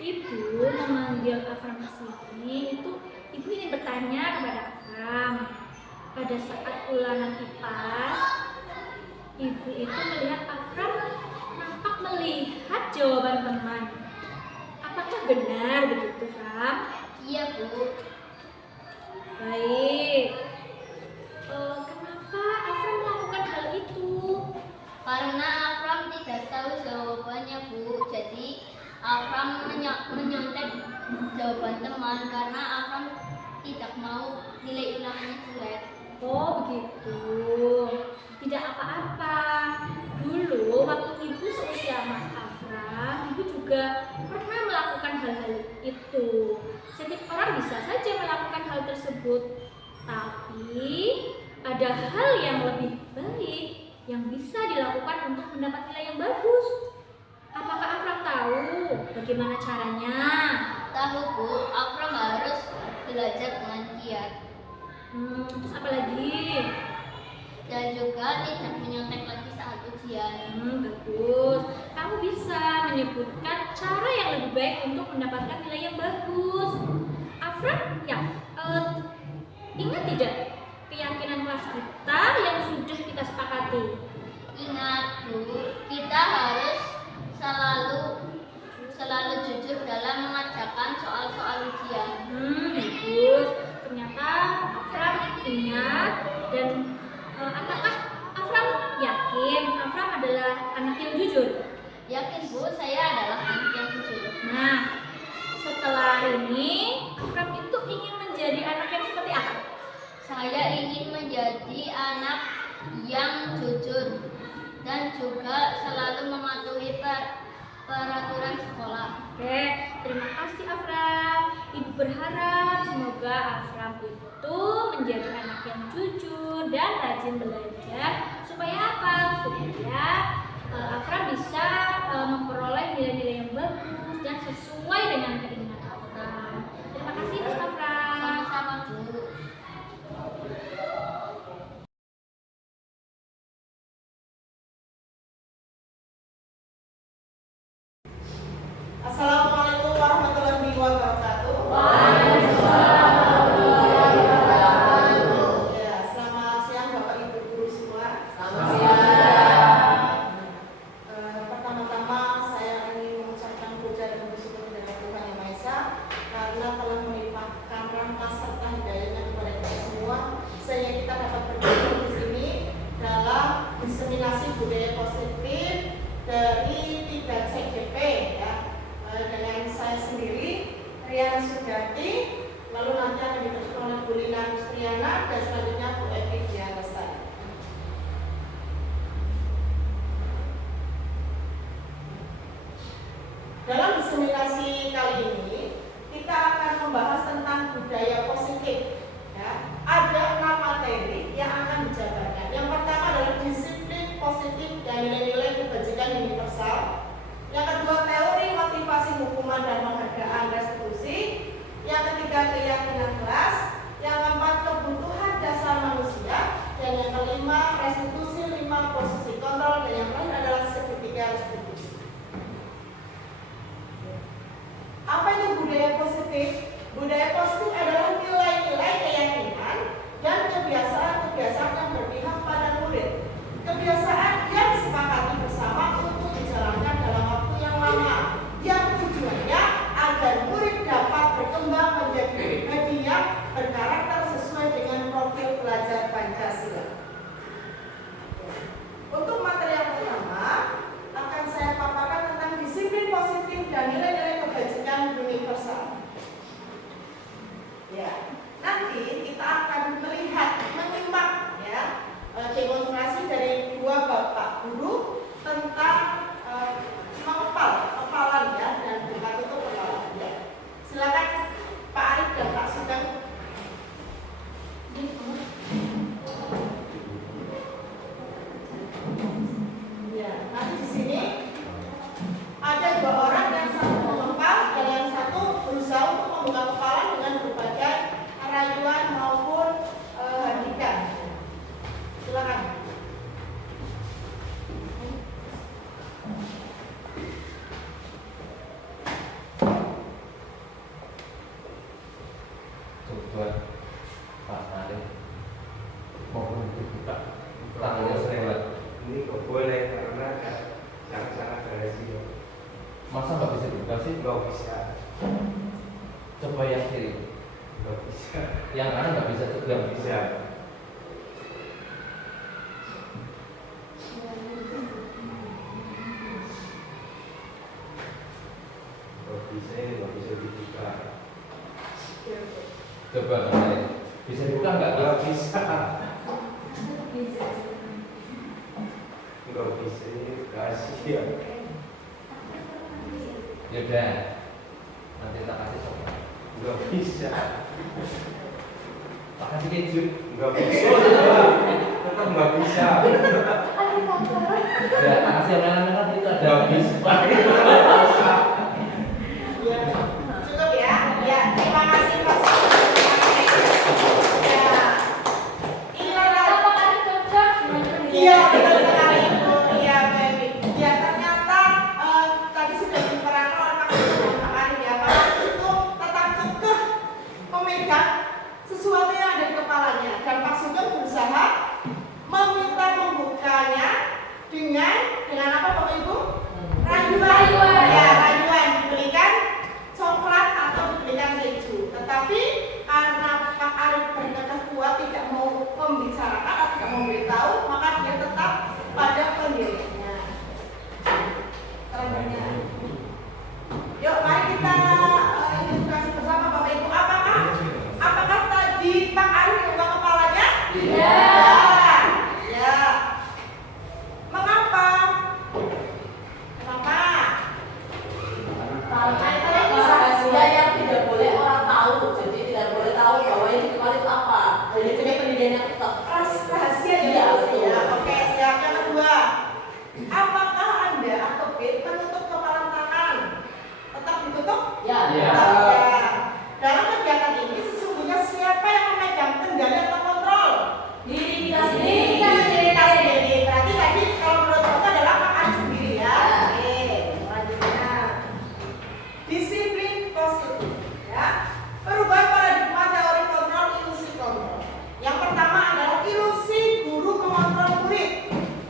Ibu memanggil Afram ke sini itu ibu ingin bertanya kepada Afram. Pada saat ulangan IPAS, ibu itu melihat Afram nampak melihat jawaban teman. Apakah benar begitu, Fram? Iya, Bu. Baik. Kenapa Afram melakukan hal itu? Karena Afram tidak tahu jawabannya, Bu. Jadi Afram menyontek jawaban teman karena Afram tidak mau nilai ulangannya jelek. Oh begitu. Tidak apa-apa. Dulu waktu ibu seusia Mas Afram, ibu juga pernah melakukan hal-hal itu. Setiap orang bisa saja melakukan hal tersebut. Tapi ada hal yang lebih baik yang bisa dilakukan untuk mendapat nilai yang bagus. Apakah Afram tahu bagaimana caranya? Tahu, Bu. Afram harus belajar dengan giat. Terus apa lagi? Dan juga tidak menyontek lagi saat ujian. Bagus. Kamu bisa menyebutkan cara yang lebih baik untuk mendapatkan nilai yang bagus. Afram, ya, ingat tidak keyakinan kelas kita yang sudah kita sepakati? Ingat, Bu, kita harus selalu jujur dalam mengerjakan soal-soal ujian. Bagus. Ternyata Afram ingat dan apakah Afram yakin Afram adalah anak yang jujur? Yakin, Bu, saya adalah anak yang jujur. Nah, setelah ini Afram itu ingin menjadi anak yang seperti apa? Saya ingin menjadi anak yang jujur dan juga selalu mematuhi peraturan sekolah. Oke, terima kasih Afram. Ibu berharap semoga Afram itu menjadi anak yang jujur dan rajin belajar supaya apa? Supaya Afram bisa memperoleh nilai-nilai yang bagus dan sesuai dengan keinginan Afram. Terima kasih Mas Afram. Sama-sama, Bu. Assalamualaikum warahmatullahi wabarakatuh. Ya, selamat siang Bapak Ibu guru semua. Selamat siang. Pertama-tama saya ingin mengucapkan puja dan bersyukur kepada Tuhan Yang Maha Esa karena telah melimpahkan rahmat serta hidayahnya kepada kita semua sehingga kita dapat berkumpul di sini dalam diseminasi budaya positif dari 3 CGP ya. Dengan saya sendiri, Riana Sugati, lalu nanti akan diteruskan oleh Bu Lina Rustriana dan selanjutnya Bu Evi Dianestari. Dalam diseminasi kali ini, kita akan membahas tentang budaya positif. Ya. Ada 6 materi yang akan dijabarkan. Yang pertama adalah disiplin positif dan nilai-nilai kebajikan universal. Yang kedua, teori motivasi hukuman dan penghargaan restitusi. Yang ketiga, keyakinan kelas. Yang keempat, kebutuhan dasar manusia. Dan yang kelima, restitusi 5 posisi kontrol. Dan yang terakhir adalah segitiga restitusi. Apa itu budaya positif? Budaya positif adalah nilai-nilai keyakinan dan kebiasaan-kebiasaan yang berpihak pada murid. Kebiasaan yang disepakati bersama Masa nggak bisa dibuka sih? Nggak bisa. Coba yang kiri. Nggak bisa. Yang kanan nggak bisa juga. Nggak bisa. Nggak bisa, ini nggak bisa dibuka. Coba kalian. Bisa dibuka nggak? Nggak bisa. Nggak bisa, ini rahasia. Yaudah. Nanti tak kasih coba. Nggak bisa. Tak kasih keju. Nggak bisa. Tetap nggak bisa. Ya, tak kasih yang lain-lain itu ada. Nggak bisa. Ya, cukup ya. Ya, terima kasih Pak. Ya, ini adalah iya betul sekali Ibu. Iya baby. Ya ternyata tadi sudah diterangkan oleh Pak Sugeng dan Pak Arif ya. Pak Arif itu tetap kekeh memegang sesuatu yang ada di kepalanya dan Pak Sugeng berusaha meminta membukanya dengan apa Bapak Ibu? Rayuan. Ya, rayuan diberikan coklat atau diberikan keju. Tetapi karena Pak Arif berkekeh kuat tidak mau membicarakan atau tidak mau beritahu, maka dia tetap pada pendiriannya. Selanjutnya, yuk mari kita edukasi bersama Bapak Ibu. Apakah tadi Pak Arif membuka kepalanya? Iya. Ya. Mengapa? Kenapa? Karena itu rahasia yang tidak boleh orang tahu, jadi tidak boleh tahu bahwa ini kecuali itu apa. Jadi punya pendidikan yang tetap. Rahasia Iya, ya. betul. Ya, oke, siap. Yang kedua, apakah Anda atau B menutup kepalan tangan? Tetap ditutup? Ya. Iya. Tetap, ya. Dalam kegiatan ini sesungguhnya siapa yang memegang kendali atau kontrol? Diri kita Diri sendiri. kita sendiri. Berarti tadi kalau menurut Bapak adalah Pak Arif sendiri ya. Oke, selanjutnya. Disiplin positif ya. Perubahan paradigma teori kontrol ilusi kontrol. Yang pertama adalah ilusi guru mengontrol murid.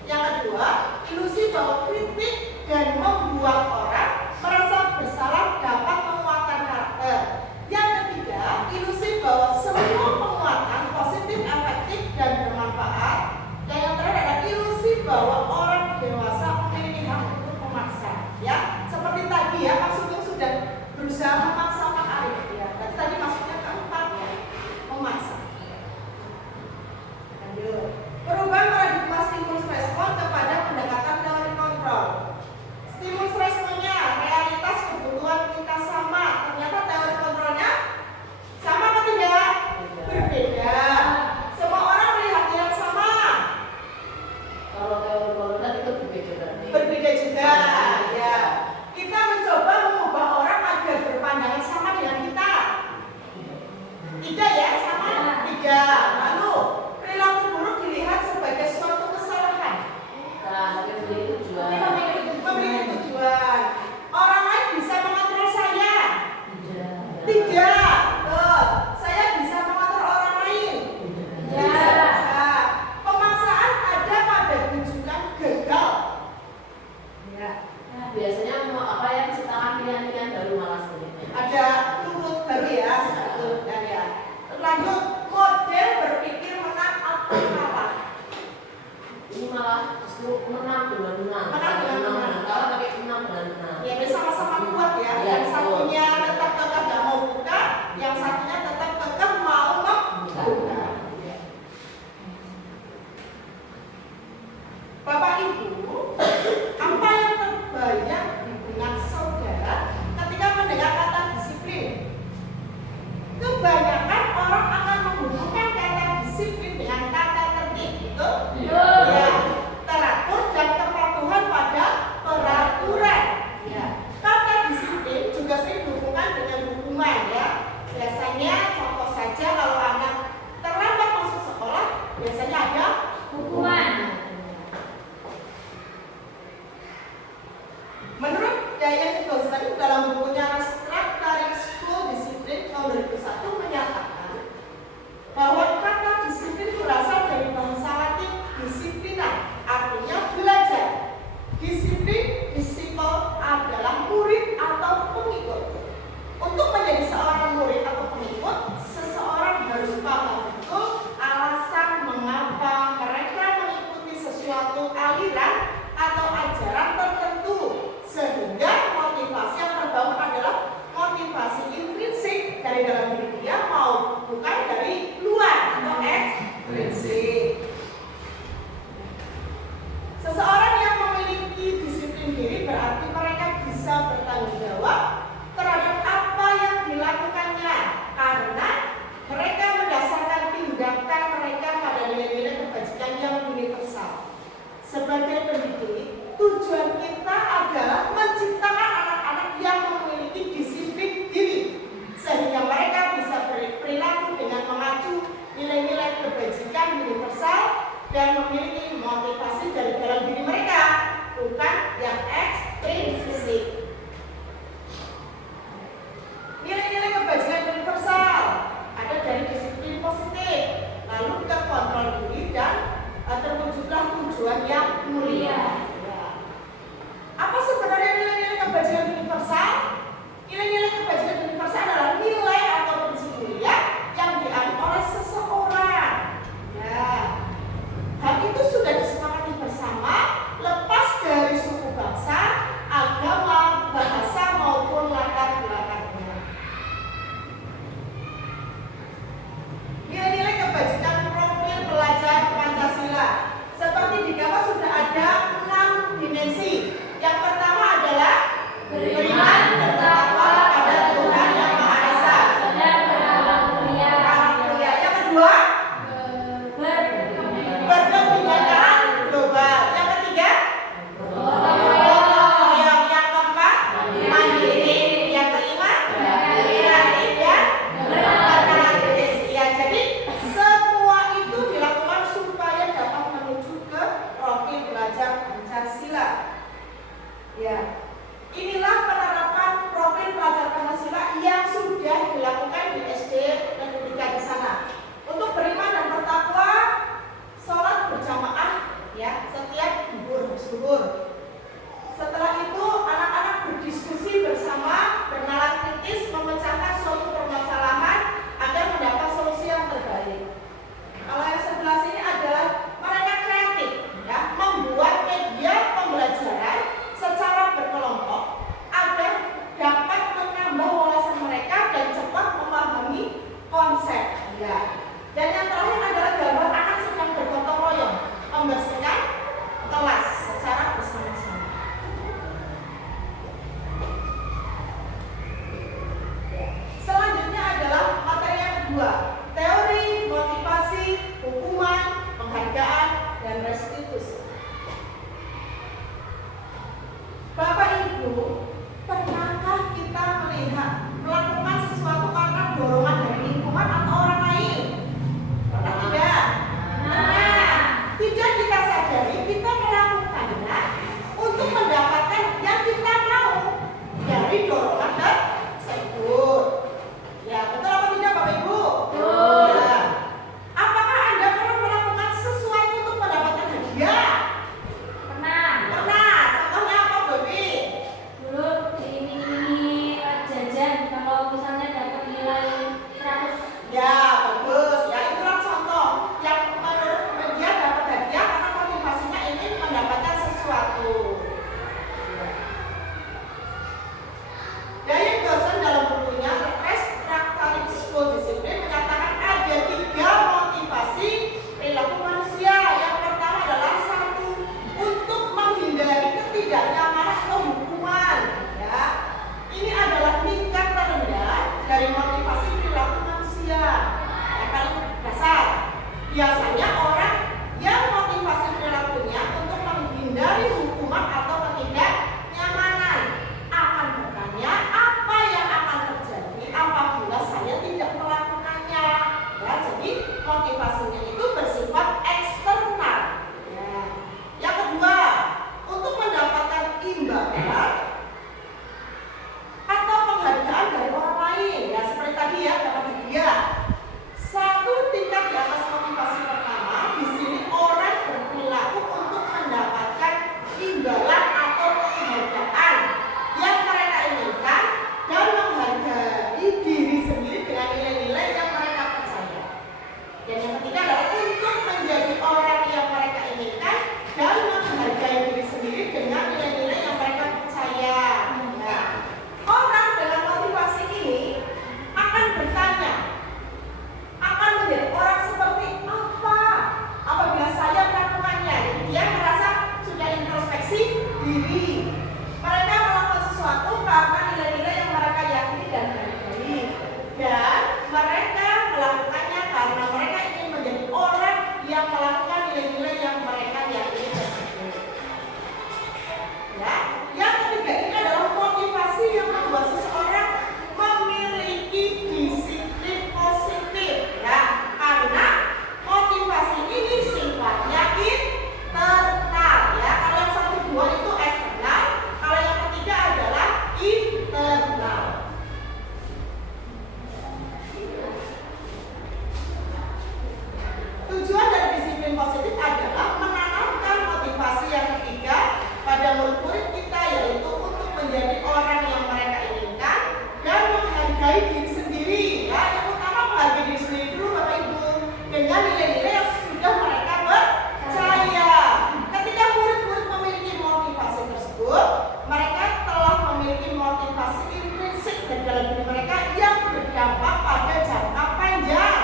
Yang kedua, ilusi bahwa kritik dan membuat orang merasa bersalah dapat menguatkan karakter. Yang ketiga, ilusi bahwa semua penguatan positif, efektif, dan bermanfaat. Dan yang terakhir adalah ilusi bahwa orang dewasa memiliki hak untuk memaksa. Ya, seperti tadi ya, Pak Sugeng sudah berusaha memaksa Pak Arif. Ya, berarti tadi maksudnya keempat ya, memaksa. Lanjut. Perubahan paradigma stimulus respon kepada pendekatan teori kontrol. Stimulus responnya, realitas kebutuhan kita sama. Ternyata teori kontrolnya sama atau tidak? Berbeda. Semua orang melihat yang sama. Kalau teori kontrol itu berbeda berarti. Berbeda juga. Ya. Kita mencoba mengubah orang agar berpandangan sama dengan kita. Tidak ya, sama? Tidak. Lalu perilaku buruk dilihat sebagai suatu kesalahan. Nah, tapi memiliki tujuan. Memiliki tujuan. Orang lain bisa mengontrol saya. Tidak. Tidak. Tuh, saya bisa mengontrol orang lain. Ya. Bisa. Pemaksaan ada pada rujukan gagal. Ya. Nah, biasanya mau apa ya menciptakan pilihan-pilihan baru malah sebenarnya. Ada turut baru ya satu dan ya. Lanjut, model berpikir menang atau kalah. Ini malah justru menang dengan menang. Menang dengan menang. Kalau tapi menang dengan menang. Ya, biar sama-sama kuat ya. Iya, Yang betul. satunya tetap kekeh nggak mau buka, yang satunya tetap kekeh mau membuka. Bapak Ibu, apa yang terbayang di benak saudara ketika mendengar kata disiplin? Kebanyakan orang akan menghubungkan kata disiplin dengan kata tertib, betul? Iya. Ya, teratur dan kepatuhan pada peraturan. Ya, kata disiplin juga sering dihubungkan dengan hukuman ya. Biasanya contoh saja kalau anak terlambat masuk sekolah, biasanya ada Hukuman. Menurut Diane Goldstein dalam bukunya Restructuring School Discipline tahun 2001 menyatakan bahwa kata disiplin berasal dari bahasa Latin disiplina, artinya belajar. Disiplin, disciple adalah murid Inilah penerapan profil pelajar Pancasila yang sudah dilakukan di SD pendidikan di sana. Untuk beriman dan bertakwa, sholat berjamaah ya setiap zuhur. Setelah itu anak-anak berdiskusi bersama, bernalar kritis, memecahkan suatu permasalahan agar mendapat solusi yang terbaik. Kalau yang sebelah sini adalah mereka kreatif, ya, membuat media pembelajaran secara berkelompok agar dapat menambah wawasan mereka dan cepat memahami konsep. Ya. Dan yang terakhir adalah gambar anak sedang bergotong royong membersihkan kelas secara bersama-sama. Selanjutnya adalah materi yang kedua, teori, motivasi, hukuman, penghargaan, dan restitusi. Bapak Ibu, pernahkah kita melihat melakukan sesuatu karena dorongan dari lingkungan atau orang lain? Pernah tidak? Nah, tidak kita sadari kita melakukannya untuk mendapatkan yang kita mau dari dorongan tersebut. Ya, betul apa tidak Bapak Ibu? Betul. Ya. Apakah Anda pernah melakukan sesuatu untuk mendapatkan hadiah? Pernah. Pernah. Contohnya apa, Bobi? Dulu diiming-imingi jajan kalau misalnya dapat nilai 100. Ya, bagus. Ya, itulah contoh yang menurut dia dapat hadiah karena motivasinya ingin mendapatkan sesuatu. Dayek Dawson dalam bukunya Restructuring School Discipline menyatakan ada 3 motivasi perilaku manusia. Yang pertama adalah 1, untuk menghindari ketidaknyamanan atau hukuman. Ya, ini adalah tingkat terendah dari motivasi perilaku manusia. Yang paling dasar. Biasanya orang yang motivasi perilakunya untuk menghindari hukuman atau ketidaknyamanan akan bertanya apa yang akan terjadi apabila saya tidak melakukannya. Ya, jadi motivasinya itu bersifat eksternal. Ya. Yang kedua, untuk mendapatkan imbalan atau penghargaan dari orang lain. Ya, seperti tadi ya, dapat hadiah. 1 tingkat di atas motivasi pertama, di sini orang berperilaku untuk mendapatkan imbalan atau penghargaan yang mereka inginkan dan menghargai diri sendiri dengan nilai-nilai yang mereka percaya. Dan yang ketiga adalah untuk menjadi orang yang mereka inginkan dan menghargai diri sendiri dengan nilai-nilai yang mereka percaya. Nah, orang dengan motivasi ini akan bertanya, akan menjadi orang seperti apa apabila saya melakukannya. Jadi dia merasa sudah introspeksi diri. Mereka melakukan sesuatu karena nilai-nilai yang mereka yakini dan hargai. Dan mereka melakukannya karena mereka ingin menjadi orang yang melakukan nilai-nilai yang mereka yakini tersebut. Ya, yang ketiga ini adalah motivasi yang membuat seseorang memiliki disiplin positif. Ya, karena motivasi ini sifatnya internal. Ya, kalau yang 1, 2 itu eksternal, kalau yang ketiga adalah internal. Tujuan dari disiplin positif adalah menanamkan motivasi yang ketiga pada murid-murid kita, yaitu untuk menjadi orang yang mereka inginkan dan menghargai diri sendiri. Ya, yang utama menghargai diri sendiri dulu Bapak Ibu dengan nilai-nilai yang sudah mereka percaya. Ketika murid-murid memiliki motivasi tersebut, mereka telah memiliki motivasi intrinsik dari dalam diri mereka yang berdampak pada jangka panjang.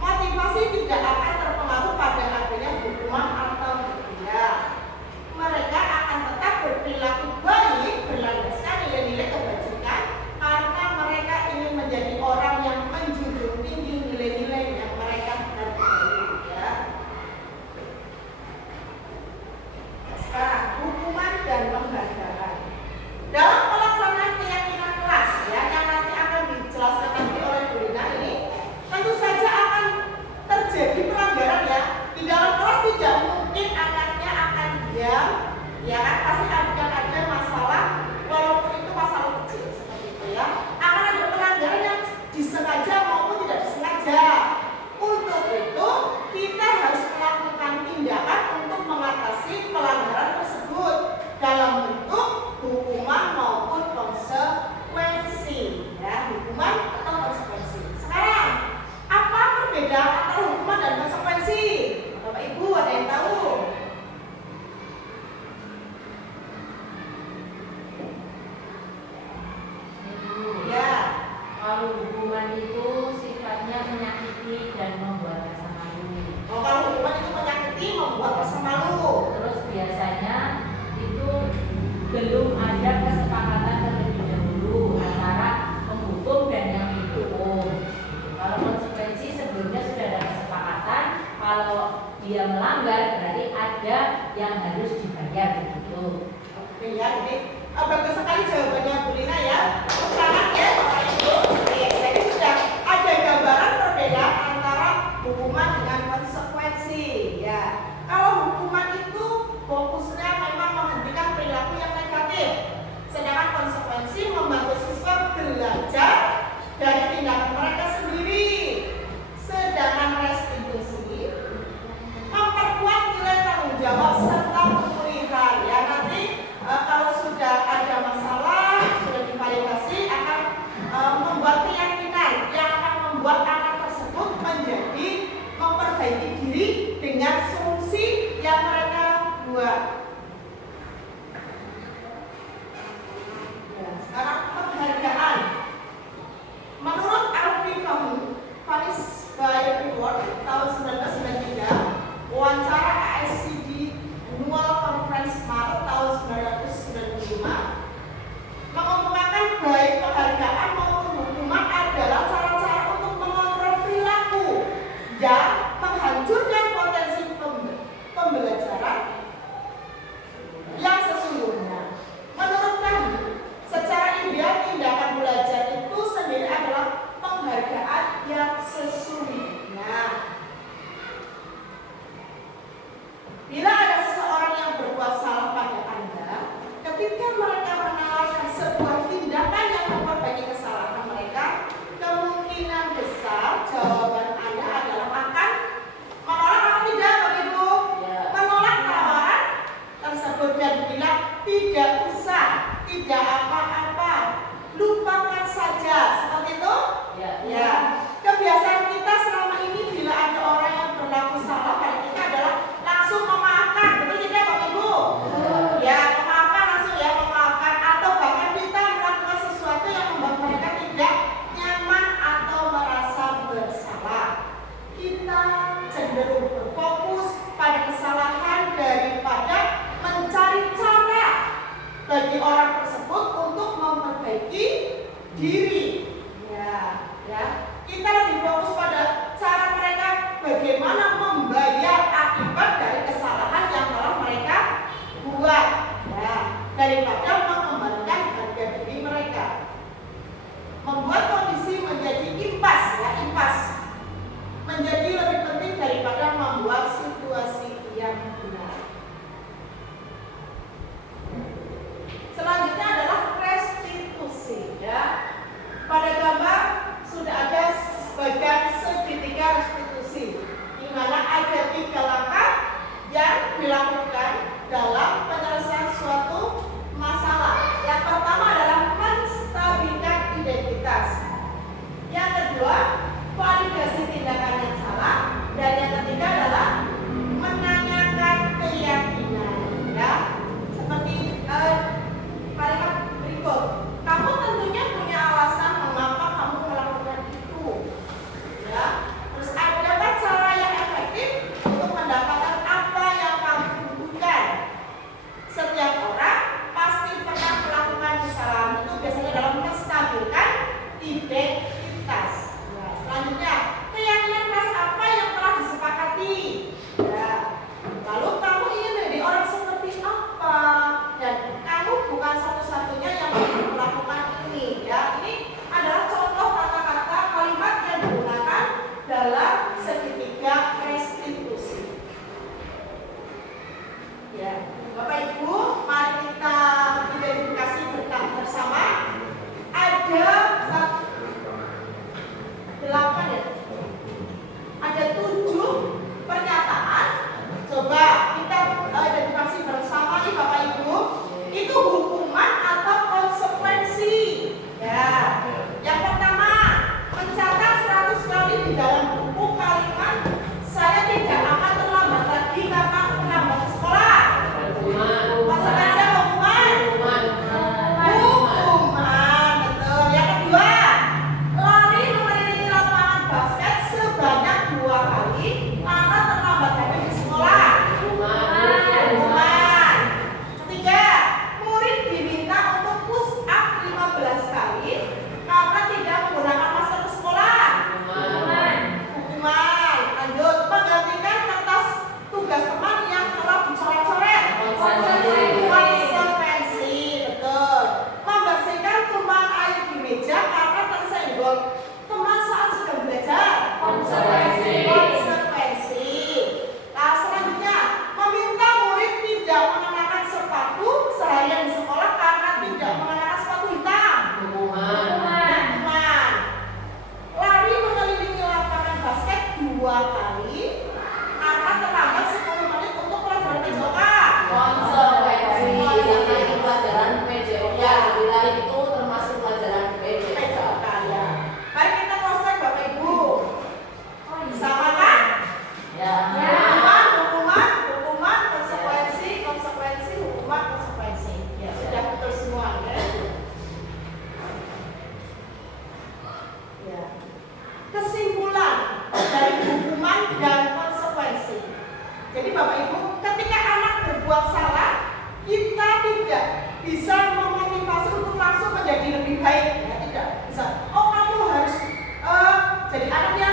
Motivasi tidak akan terpengaruh pada adanya hukuman atau hadiah. Mereka akan tetap berperilaku baik berlandaskan nilai-nilai kebajikan karena mereka ingin menjadi orang yang menjunjung tinggi nilai-nilai yang mereka hargai. Ya. Sekarang hukuman dan penghargaan. Dalam pelaksanaan keyakinan kelas, ya, yang harus dibayar begitu. Oke ya, ini bagus sekali jawabannya Bu Lina ya. Sekarang ya Bapak Ibu, jadi sudah ada gambaran perbedaan antara hukuman dengan konsekuensi ya. Kalau hukuman itu fokusnya memang menghentikan perilaku yang negatif, sedangkan konsekuensi membantu siswa belajar dari tindakan mereka sendiri. Sedangkan restitusi memperkuat nilai tanggung jawab serta pemulihan ya. Nanti kalau sudah ada masalah, sudah divalidasi, akan membuat keyakinan yang akan membuat anak tersebut menjadi memperbaiki diri dengan solusi yang mereka buat. Ya, sekarang penghargaan. Menurut Alfie Vanis by Reward tahun 1993, wawancara ASCD Annual Conference Maret tahun 1995 mengumumkan baik penghargaan maupun hukuman adalah cara-cara untuk mengontrol perilaku dan menghancurkan potensi pembelajaran yang sesungguhnya. Menurut kami, secara ideal tindakan belajar itu sendiri adalah penghargaan yang sesungguhnya. Bila ada seseorang yang berbuat salah pada Anda, ketika mereka menawarkan sebuah tindakan yang memperbaiki kesalahan mereka, kemungkinan besar jawaban Anda adalah akan menolak atau tidak, Bapak Ibu? Ya. Menolak tawaran tersebut dan bilang tidak usah, tidak apa-apa, lupakan saja, seperti itu? Ya. Kebiasaan kita selama ini bila ada orang yang berlaku salah pada kita adalah langsung memaafkan, betul tidak Bapak Ibu? Ya, memaafkan langsung ya, memaafkan, atau bahkan kita melakukan sesuatu yang membuat mereka tidak nyaman atau merasa bersalah. Kita cenderung berfokus pada kesalahan daripada mencari cara bagi orang tersebut untuk memperbaiki diri. Ya. Kita lebih fokus pada cara mereka bagaimana membayar akibat dari kesalahan yang telah mereka buat, ya, daripada mengembalikan harga diri mereka. Membuat kondisi menjadi impas, ya, impas menjadi lebih penting daripada membuat situasi yang benar. Selanjutnya adalah restitusi, ya. Pada gambar sudah ada sebagian segitiga restitusi, di mana ada 3 langkah yang dilakukan dalam penyelesaian suatu masalah. Yang pertama adalah menstabilkan identitas. Yang kedua, validasi tindakan yang salah. Dan yang ketiga adalah menanyakan keyakinan. Ya, seperti kalimat berikut. Kamu tentunya punya alasan mengapa kamu melakukan itu. Ya, terus adakah cara yang efektif untuk mendapatkan apa yang kamu butuhkan? Setiap orang pasti pernah melakukan kesalahan, itu biasanya dalam menstabilkan identitas. Ya, selanjutnya, keyakinan keras apa yang telah disepakati? Ya, lalu kamu ingin menjadi orang seperti apa? Dan kamu bukan satu-satunya yang melakukan ini. Ya, ini adalah contoh kata-kata kalimat yang digunakan dalam segitiga restitusi. Ya, Bapak Ibu, mari kita identifikasi bersama. Ada lebih baik, ya tidak bisa. Oh kamu harus jadi anaknya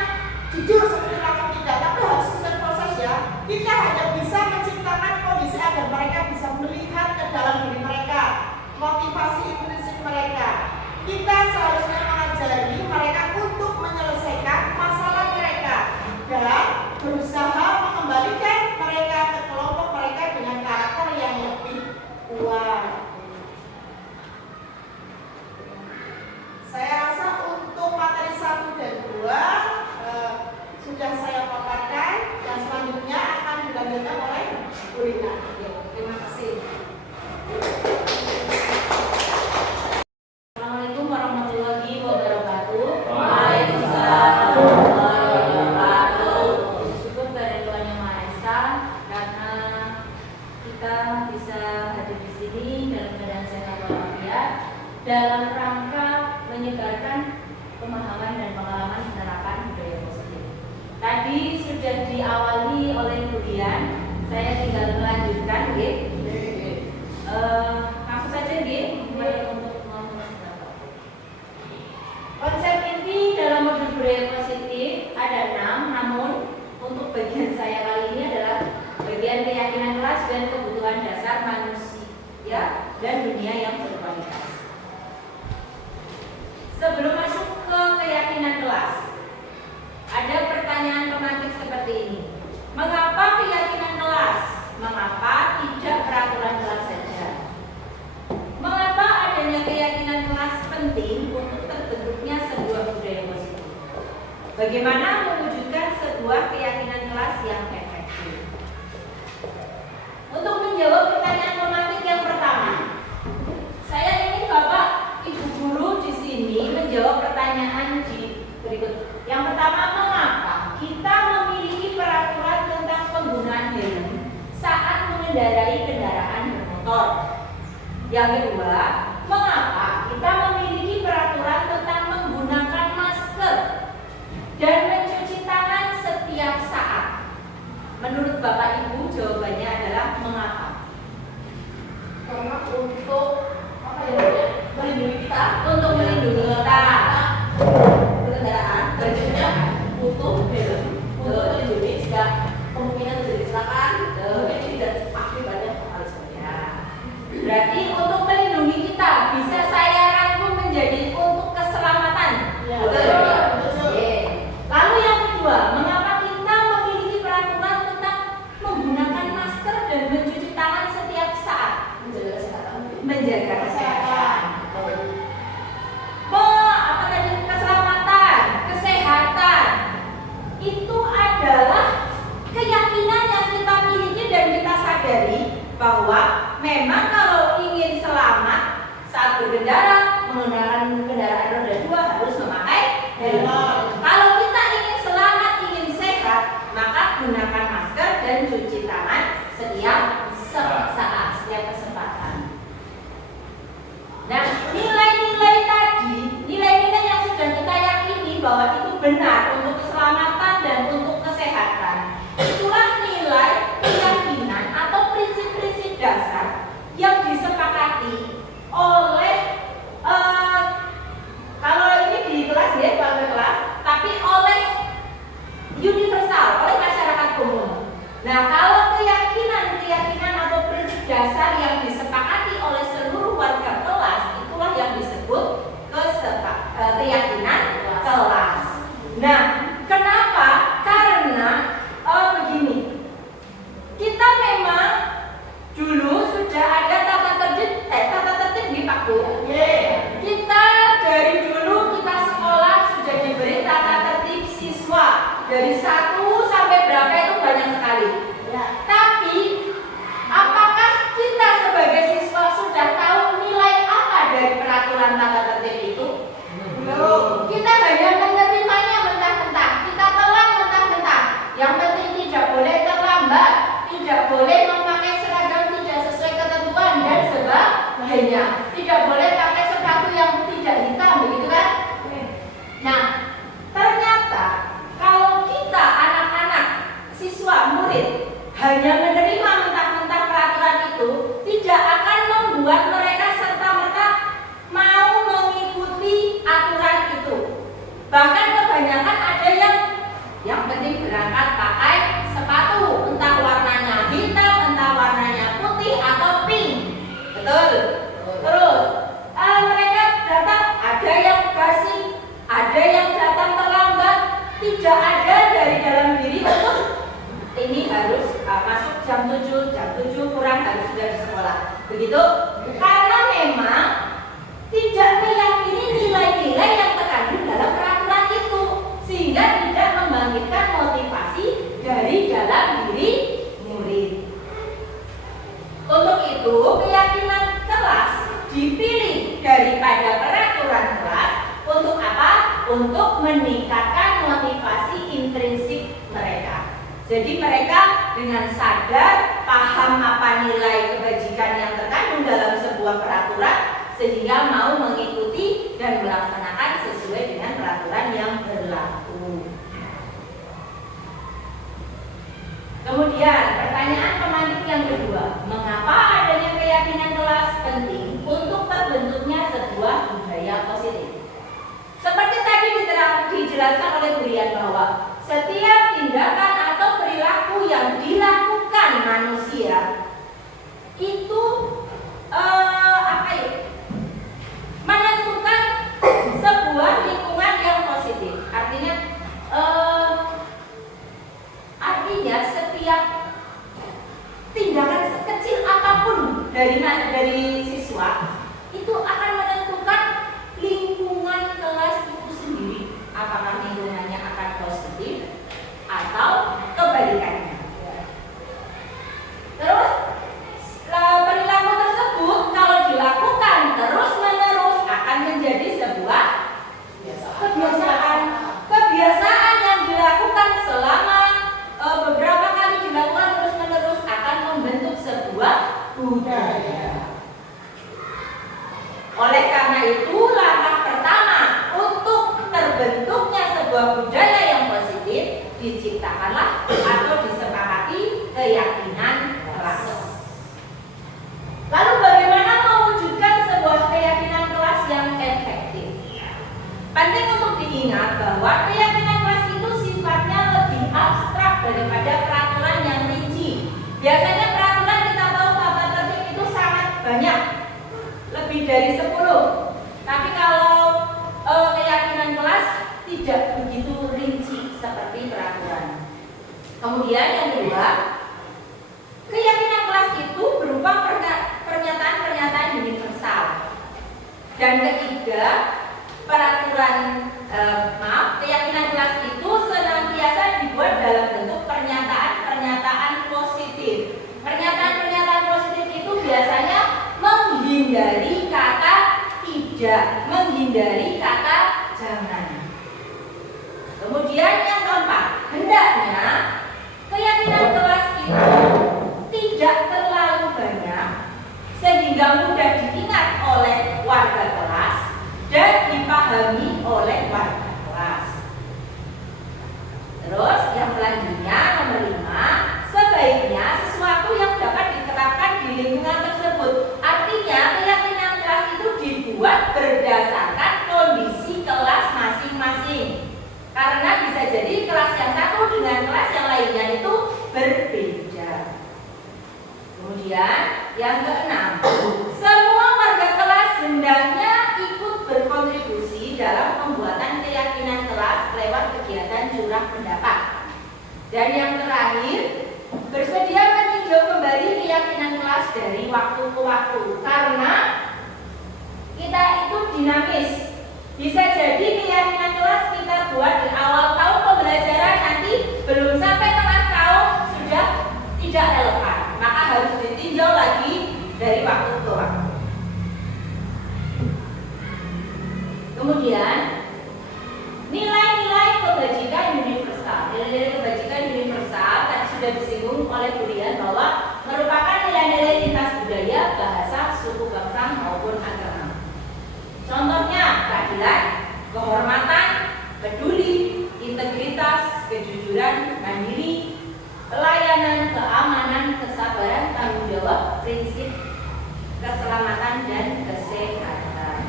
jujur seperti langsung tidak, tapi harus sesuai proses ya. Kita hanya bisa menciptakan kondisi agar mereka bisa melihat ke dalam diri mereka, motivasi intrinsik mereka. Kita seharusnya mengajari mereka untuk menyelesaikan masalah mereka dan berusaha mengembalikan mereka ke kelompok mereka dengan karakter yang lebih kuat. Saya rasa untuk materi 1 dan 2 sudah saya paparkan, dan selanjutnya akan dilanjutkan oleh Bu Rina. Terima kasih. Assalamualaikum warahmatullahi wabarakatuh. Waalaikumsalam warahmatullahi wabarakatuh. Syukur kepada Tuhan Yang Maha Esa karena kita bisa hadir di sini dalam keadaan sehat walafiat dalam rangka menyebarkan pemahaman dan pengalaman penerapan budaya positif. Tadi sudah diawali oleh Bu Dian, saya tinggal melanjutkan, langsung saja, untuk ngomong sebentar. Konsep inti dalam modul budaya positif ada 6, namun untuk bagian saya kali ini adalah bagian keyakinan kelas dan kebutuhan dasar manusia dan dunia yang berkualitas. Sebelum masuk ke keyakinan kelas, ada pertanyaan pemantik seperti ini. Mengapa keyakinan kelas? Mengapa tidak peraturan kelas saja? Mengapa adanya keyakinan kelas penting untuk terbentuknya sebuah budaya positif? Bagaimana mewujudkan sebuah keyakinan kelas yang efektif? Untuk menjawab pertanyaan pemantik yang pertama, saya ingin Bapak Ibu guru di sini menjawab pertanyaan di berikut. Yang pertama, mengapa kita memiliki peraturan tentang penggunaan helm saat mengendarai kendaraan bermotor? Yang kedua, mengapa kita memiliki peraturan tentang menggunakan masker dan mencuci tangan setiap saat? Menurut Bapak Ibu, jawabannya adalah mengapa? Karena untuk melindungi kita, Untuk melindungi kita. berkendaraan, bajunya butuh helm untuk melindungi jika kemungkinan terjadi kecelakaan. Mungkin ini tidak pasti banyak hal sebagainya. Berarti untuk melindungi kita bisa saya rangkum menjadi untuk keselamatan. Ya, Betul. Oke. Lalu yang kedua, mengapa kita memiliki peraturan tentang menggunakan masker dan mencuci tangan setiap saat? Menjaga kesehatan. Menjaga kesehatan. Kesehatan itu adalah keyakinan yang kita miliki dan kita sadari bahwa memang kalau ingin selamat saat berkendara menggunakan kendaraan roda 2 harus memakai helm. Kalau kita ingin selamat, ingin sehat, maka gunakan masker dan cuci tangan setiap saat, setiap kesempatan. Nah, nilai-nilai tadi, nilai-nilai yang sudah kita yakini bahwa itu benar untuk keselamatan dan untuk kesehatan, itulah nilai keyakinan atau prinsip-prinsip dasar yang disepakati oleh kalau ini di kelas ya, bangga kelas, tapi oleh universal, oleh masyarakat umum. Nah, kalau keyakinan atau prinsip dasar yang disepakati oleh seluruh warga kelas, itulah yang disebut keyakinan kelas. Nah, daripada peraturan kelas. Untuk apa? Untuk meningkatkan motivasi intrinsik mereka. Jadi mereka dengan sadar paham apa nilai kebajikan yang terkandung dalam sebuah peraturan, sehingga mau mengikuti dan melaksanakan sesuai dengan peraturan yang berlaku. Kemudian pertanyaan pemantik yang kedua, mengapa adanya keyakinan kelas penting untuk terbentuknya sebuah budaya positif? Seperti tadi dijelaskan oleh Bu Rian bahwa setiap tindakan atau perilaku yang dilakukan manusia itu menentukan sebuah lingkungan yang positif. Artinya setiap tindakan sekecil apapun dari siswa itu akan menentukan lingkungan kelas itu sendiri, apakah lingkungannya akan positif atau kebalikannya. Terus perilaku tersebut kalau dilakukan terus-menerus akan menjadi sebuah kebiasaan yang dilakukan selama beberapa kali dilakukan terus-menerus akan membentuk sebuah budaya. Oleh karena itu, langkah pertama untuk terbentuknya sebuah budaya yang positif diciptakanlah atau disepakati keyakinan kelas. Lalu bagaimana mewujudkan sebuah keyakinan kelas yang efektif? Penting untuk diingat bahwa keyakinan kelas itu sifatnya lebih abstrak daripada peraturan yang rinci. Biasanya peraturan kita tahu tata tertib itu sangat banyak, lebih dari 10. Tapi kalau keyakinan kelas tidak begitu rinci seperti peraturan. Kemudian yang kedua, keyakinan kelas itu berupa pernyataan-pernyataan universal. Dan ketiga, keyakinan kelas itu senantiasa dibuat dalam bentuk pernyataan-pernyataan positif. Pernyataan-pernyataan positif itu biasanya menghindari kata tidak, menghindari kata jangan. Kemudian yang keempat, hendaknya keyakinan kelas itu tidak terlalu banyak sehingga mudah diingat oleh warga kelas dan dipahami oleh warga kelas. Terus yang selanjutnya nomor 5, sebaiknya sesuatu yang dapat diterapkan di lingkungan tersebut. Artinya keyakinan kelas itu dibuat berdasarkan kondisi kelas masing-masing. Karena bisa jadi kelas yang satu dengan kelas yang lainnya itu berbeda. Kemudian yang keenam, semua warga kelas hendaknya ikut berkontribusi dalam pembuatan keyakinan kelas lewat kegiatan curah pendapat. Dan yang terakhir, bersedia meninjau kembali keyakinan kelas dari waktu ke waktu, karena kita itu dinamis. Bisa jadi keyakinan kelas kita buat di awal tahun pembelajaran, nanti belum sampai tengah tahun sudah tidak relevan, maka harus ditinjau lagi dari waktu ke waktu. Kemudian nilai-nilai kebajikan universal. Nilai-nilai kebajikan universal tadi sudah disinggung oleh Bu Rian bahwa merupakan nilai-nilai lintas budaya, bahasa, suku bangsa maupun agama. Contohnya keadilan, kehormatan, peduli, integritas, kejujuran, mandiri, pelayanan, keamanan, kesabaran, tanggung jawab, prinsip, keselamatan dan kesehatan.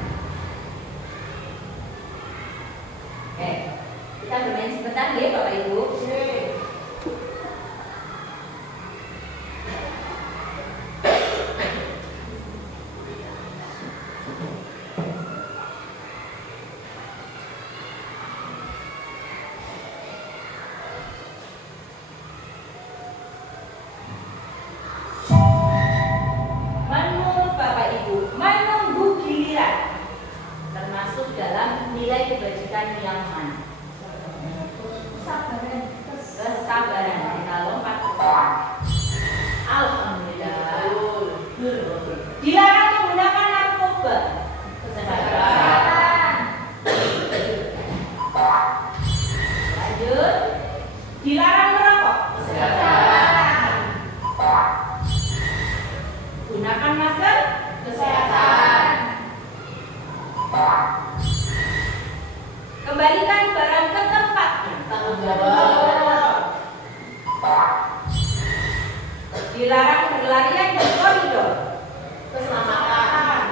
Oke, kita bermain sebentar ya Bapak Ibu. Menunggu Kembalikan barang ke tempatnya. Tanggung jawab. Dilarang berlarian di koridor. Keselamatan.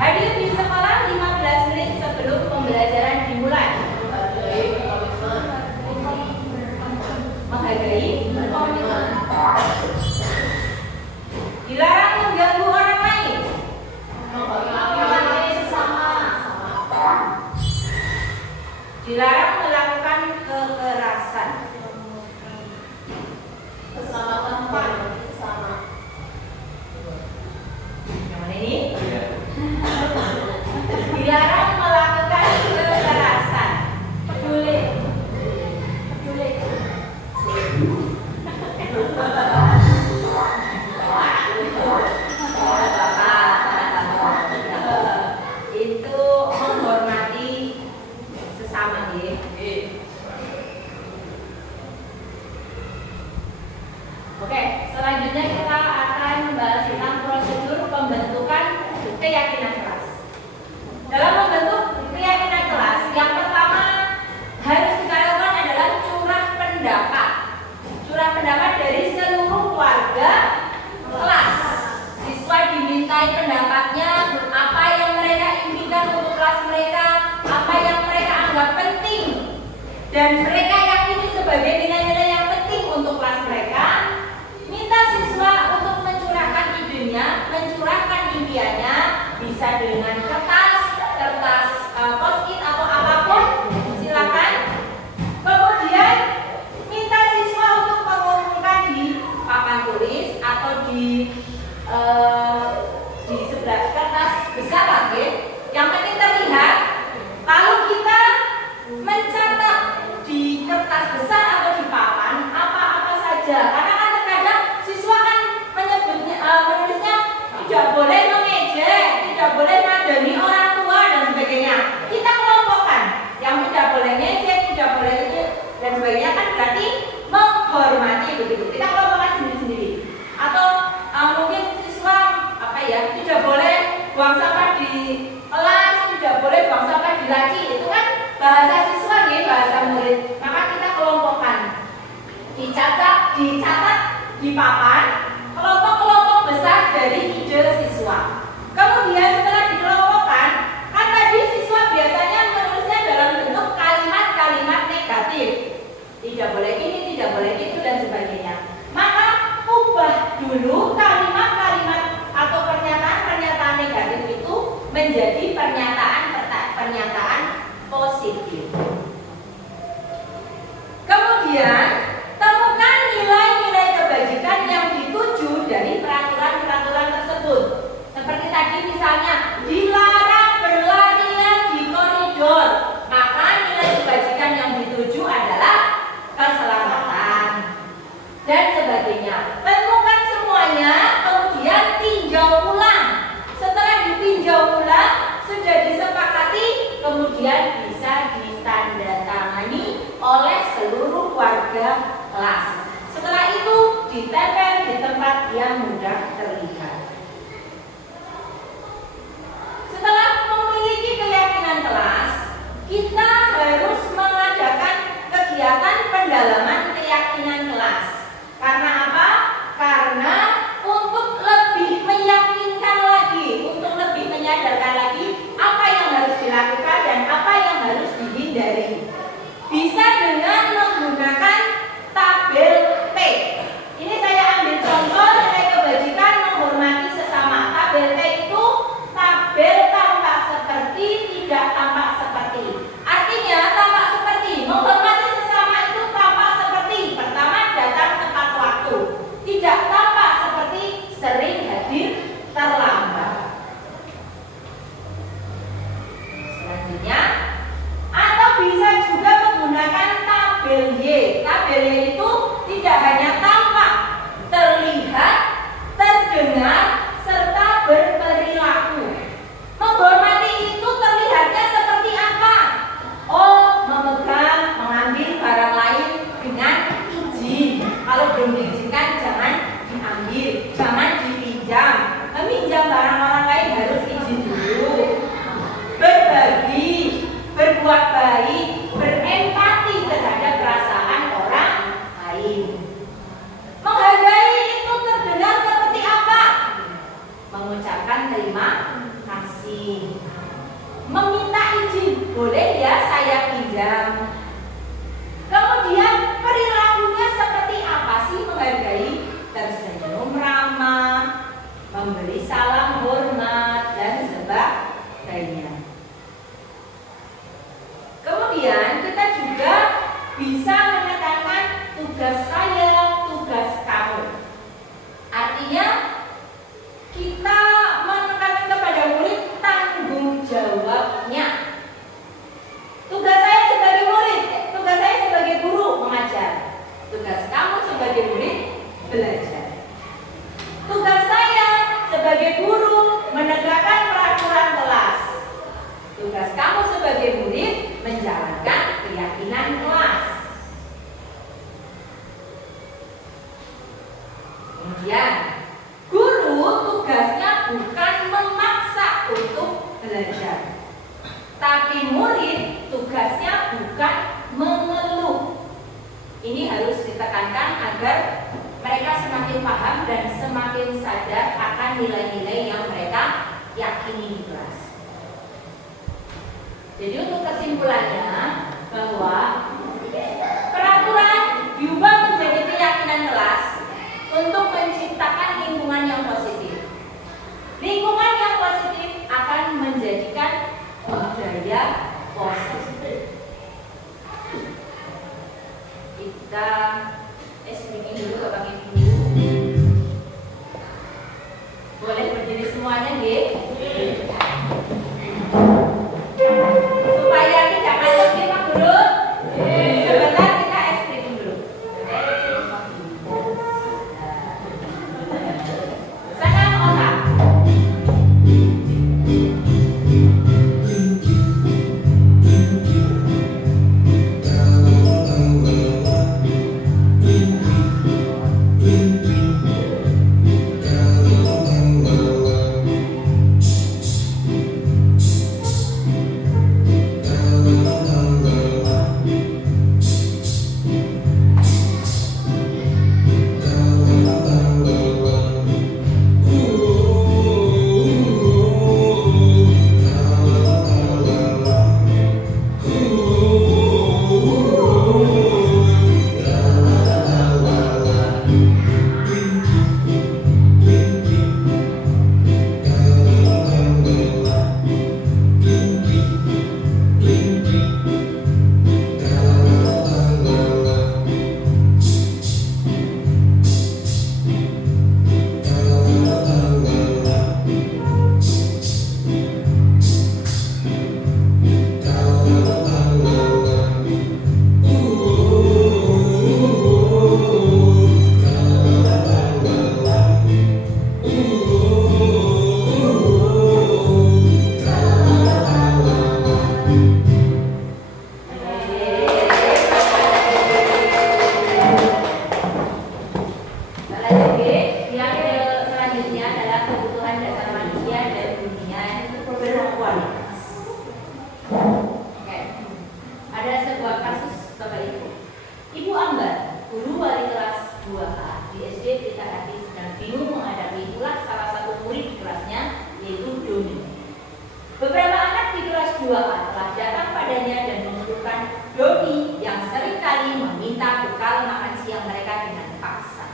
Hadir di sekolah 15 menit sebelum pembelajaran dimulai. Menghargai komitmen. Menghargai Komitmen. dilarang mengganggu orang lain. Menghormati sesama. Dilarang melakukan kekerasan. Keselamatan menghormati sesama. Yang mana ini? Iya. Dilarang melakukan kekerasan. Peduli. Peduli. Itu menghormati sesama ya. Oke, selanjutnya kita akan membahas tentang prosedur pembentukan keyakinan kelas. Dalam membentuk keyakinan kelas, yang pertama harus kita lakukan adalah curah pendapat. Curah pendapat dari seluruh warga kelas. Siswa dimintai pendapatnya, apa yang mereka inginkan untuk kelas mereka, apa yang mereka anggap penting, dan mereka yakini sebagai nilai-nilai yang penting untuk kelas mereka. Minta siswa untuk mencurahkan idenya, mencurahkan impiannya, bisa dengan kertas post-it atau apapun, silakan. Kemudian minta siswa untuk mengumumkan di papan tulis atau di sebelah kertas besar lagi. Yang penting terlihat. Lalu kita mencatat di kertas besar atau di papan apa-apa saja. Karena kan terkadang siswa kan menulisnya tidak boleh mengejek, tidak boleh madani orang tua dan sebagainya. Kita kelompokkan yang tidak boleh ngejek, tidak boleh itu dan sebagainya, kan berarti menghormati begitu. Kita kelompokkan sendiri-sendiri. Atau mungkin siswa tidak boleh buang sampah di kelas, tidak boleh buang sampah di laci. Itu kan bahasa siswa nih, bahasa murid. Maka kita kelompokkan, dicatat di papan kelompok-kelompok besar dari ide siswa. Kemudian setelah dikelompokkan, kan tadi siswa biasanya menulisnya dalam bentuk kalimat-kalimat negatif. Tidak boleh ini, tidak boleh itu dan sebagainya. Maka ubah dulu kalimat-kalimat atau pernyataan-pernyataan negatif itu menjadi pernyataan positif. Kemudian temukan nilai-nilai kebajikan yang dituju dari peraturan-peraturan tersebut. Seperti tadi misalnya dilarang berlarian di koridor, maka nilai kebajikan yang dituju adalah keselamatan dan sebagainya. Temukan semuanya, kemudian tinjau ulang. Setelah ditinjau ulang, sudah disepakati, kemudian bisa ditandatangani oleh seluruh warga kelas. Setelah itu ditempel di tempat yang mudah terlihat. Setelah memiliki keyakinan kelas, kita harus mengadakan kegiatan pendalaman keyakinan kelas. Karena apa? Karena untuk lebih meyakinkan lagi, untuk lebih menyadarkan lagi apa yang harus dilakukan dan apa yang harus dihindari. Bisa dengan menggunakan tabel T. Ini saya ambil contoh nilai kebajikan terima kasih. Meminta izin, boleh ya saya pinjam. Kemudian perilakunya seperti apa sih menghargai? Tersenyum ramah, memberi salam hormat, dan sebagainya. Kemudian kita juga bisa menekankan tugas saya, tugas kamu. Artinya kita menekankan kepada murid tanggung jawabnya. Tugas saya sebagai murid, tugas saya sebagai guru mengajar. Tugas kamu sebagai murid belajar. Tugas saya sebagai guru menegakkan peraturan kelas. Tugas kamu sebagai murid menjalankan keyakinan kelas. Kemudian, guru tugasnya bukan memaksa untuk belajar, tapi murid tugasnya bukan mengeluh. Ini harus ditekankan agar mereka semakin paham dan semakin sadar akan nilai-nilai yang mereka yakini di kelas. Jadi untuk kesimpulannya bahwa peraturan diubah menjadi keyakinan kelas untuk menciptakan lingkungan yang positif. Lingkungan yang positif akan menjadikan budaya positif. Kita speaking dulu Bapak Ibu. Boleh berdiri semuanya, nggih? Supaya tidak masuk nih Pak Guru. Sebentar kita speaking dulu. Sekarang otak. Beberapa anak di kelas 2A telah datang padanya dan mengeluhkan Doni yang seringkali meminta bekal makan siang mereka dengan paksa.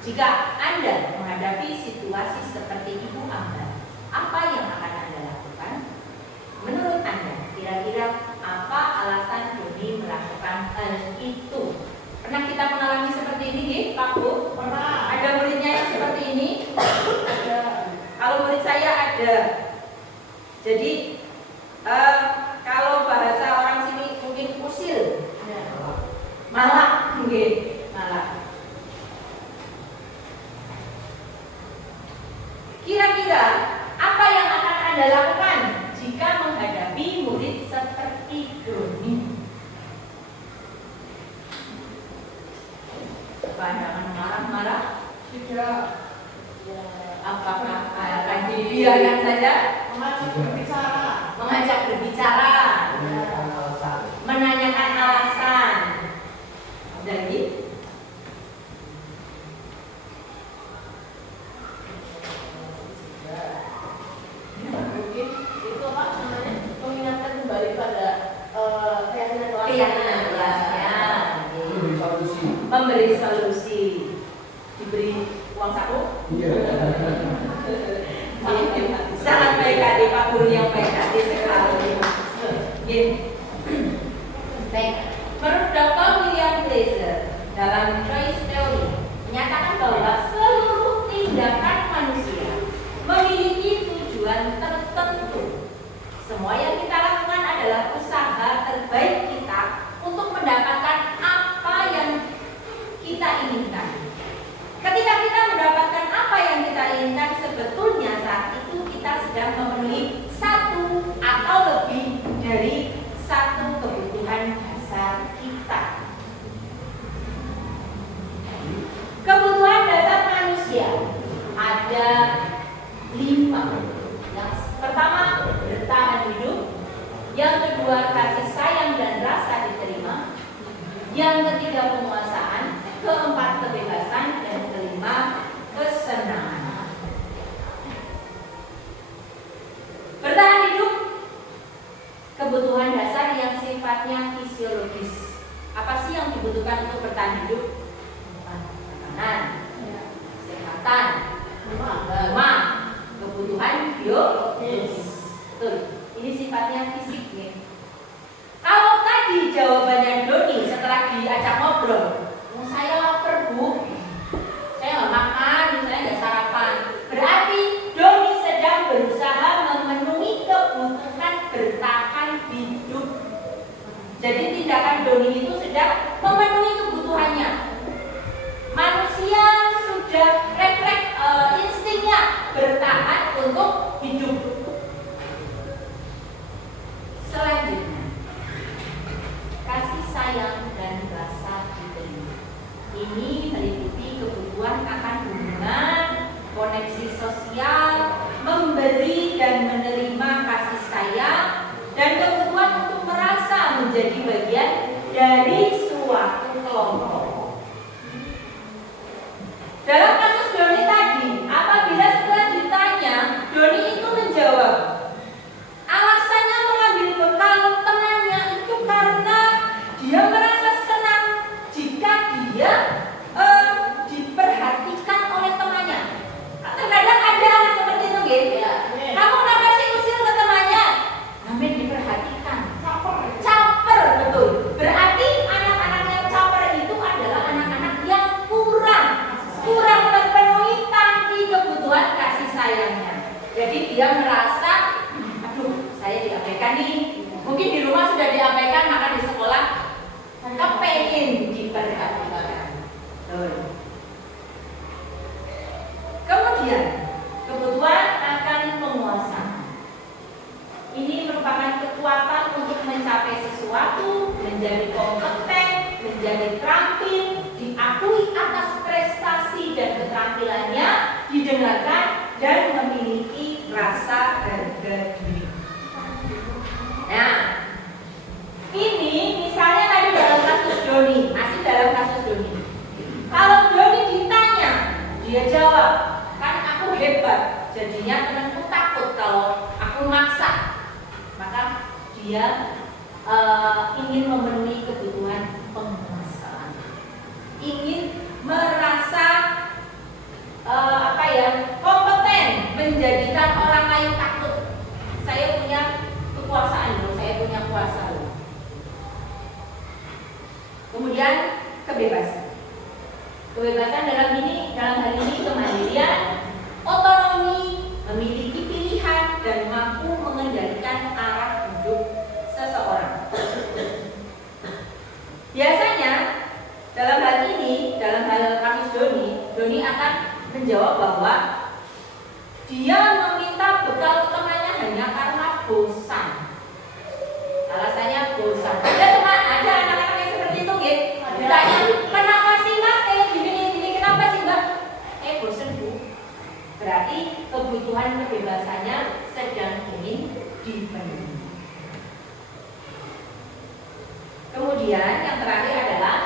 Jika Anda menghadapi situasi seperti Ibu Ambar, apa yang akan Anda lakukan? Menurut Anda, kira-kira apa alasan Doni melakukan hal itu? Pernah kita mengalami seperti ini, Pak Bu? Pernah. Ada muridnya yang seperti ini? Ada. Kalau murid saya ada. Jadi kalau bahasa orang sini mungkin usil, malak, mungkin malak. Kira-kira apa yang akan Anda lakukan jika menghadapi murid seperti Doni? Pandangan marah-marah? Tidak. Apakah akan dibiarkan saja? Mengajak berbicara, menanyakan alasan. Jadi Sangat baik adik, Pak Guru yang baik hati sekali. Baik, menurut Dr. William Glaser dalam choice theory menyatakan bahwa seluruh tindakan manusia memiliki tujuan tertentu. Semua yang kita lakukan adalah usaha terbaik kita untuk mendapatkan apa yang kita inginkan. Ketika kita mendapatkan apa yang kita inginkan, sebetulnya saat itu kita sedang memenuhi satu atau lebih dari satu kebutuhan dasar kita. Kebutuhan dasar manusia ada 5. Yang pertama, bertahan hidup. Yang kedua, kasih sayang dan rasa diterima. Yang ketiga, penguasaan. Keempat, kebebasan. Dan kelima, kesenangan. Bertahan hidup, kebutuhan dasar yang sifatnya fisiologis. Apa sih yang dibutuhkan untuk bertahan hidup? Makanan, kesehatan, rumah, kebutuhan biologis. Betul. Ini sifatnya fisik nih. Kalau tadi jawabannya Doni setelah diajak ngobrol, saya lapar Bu, saya nggak makan, saya nggak sarapan. Berarti Doni sedang berusaha memenuhi kebutuhan bertahan hidup. Jadi tindakan Doni itu sedang memenuhi kebutuhannya. Manusia sudah refleks instingnya bertahan untuk hidup. Selanjutnya, kasih sayang dan rasa diterima. Ini meliputi kebutuhan akan hubungan, koneksi sosial, memberi dan menerima kasih sayang, dan kebutuhan untuk merasa menjadi bagian dari suatu kelompok. Dalam kasus Doni tadi, apabila setelah ditanya, Doni itu menjawab, alasannya mengambil bekal temannya itu karena dia merasa senang jika dia diperhatikan oleh temannya. Terkadang ada anak seperti itu, gitu. Kamu kenapa sih usil ke temannya? Kami diperhatikan. Caper, betul. Berarti anak-anak yang caper itu adalah anak-anak yang kurang terpenuhi tangki kebutuhan kasih sayangnya. Jadi dia merasa, aduh, saya diabaikan nih. Mungkin di rumah sudah diabaikan, maka di sekolah kepengen diperhatikan. Kemudian kebutuhan akan penguasaan. Ini merupakan kekuatan untuk mencapai sesuatu, menjadi kompeten, menjadi terampil, diakui atas prestasi dan keterampilannya, didengarkan dan memiliki rasa harga diri. Nah, ini misalnya tadi dalam kasus Doni, masih dalam kasus Doni. Kalau Doni ditanya, dia jawab, kan aku hebat, jadinya temanku takut kalau aku maksa. Maka dia ingin memenuhi kebutuhan penguasaan, ingin merasa kompeten, menjadikan orang lain takut. Saya punya kekuasaan loh, saya punya kuasa loh. Kemudian kebebasan. Kebebasan dalam hal ini kemandirian, otonomi, memiliki pilihan dan mampu mengendalikan arah hidup seseorang. Biasanya dalam hal ini, dalam hal kasus Doni akan menjawab bahwa dia meminta bekal temannya hanya karena bosan. Alasannya bosan. Ada anak-anak yang seperti itu, gitu. Ditanya, kenapa sih Mas kayak gini? Kenapa sih Mbak? Bosan Bu. Berarti kebutuhan kebebasannya sedang ingin dipenuhi. Kemudian yang terakhir adalah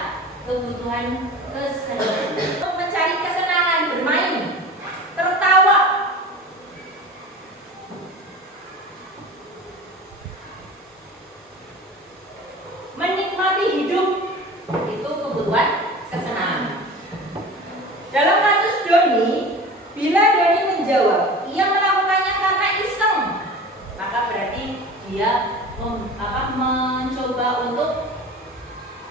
kebutuhan kesenangan. Untuk mencari kesenangan bermain, tertawa, menikmati hidup, itu kebutuhan kesenangan. Dalam kasus Doni, bila dijawab, ia melakukannya karena iseng, maka berarti dia mencoba untuk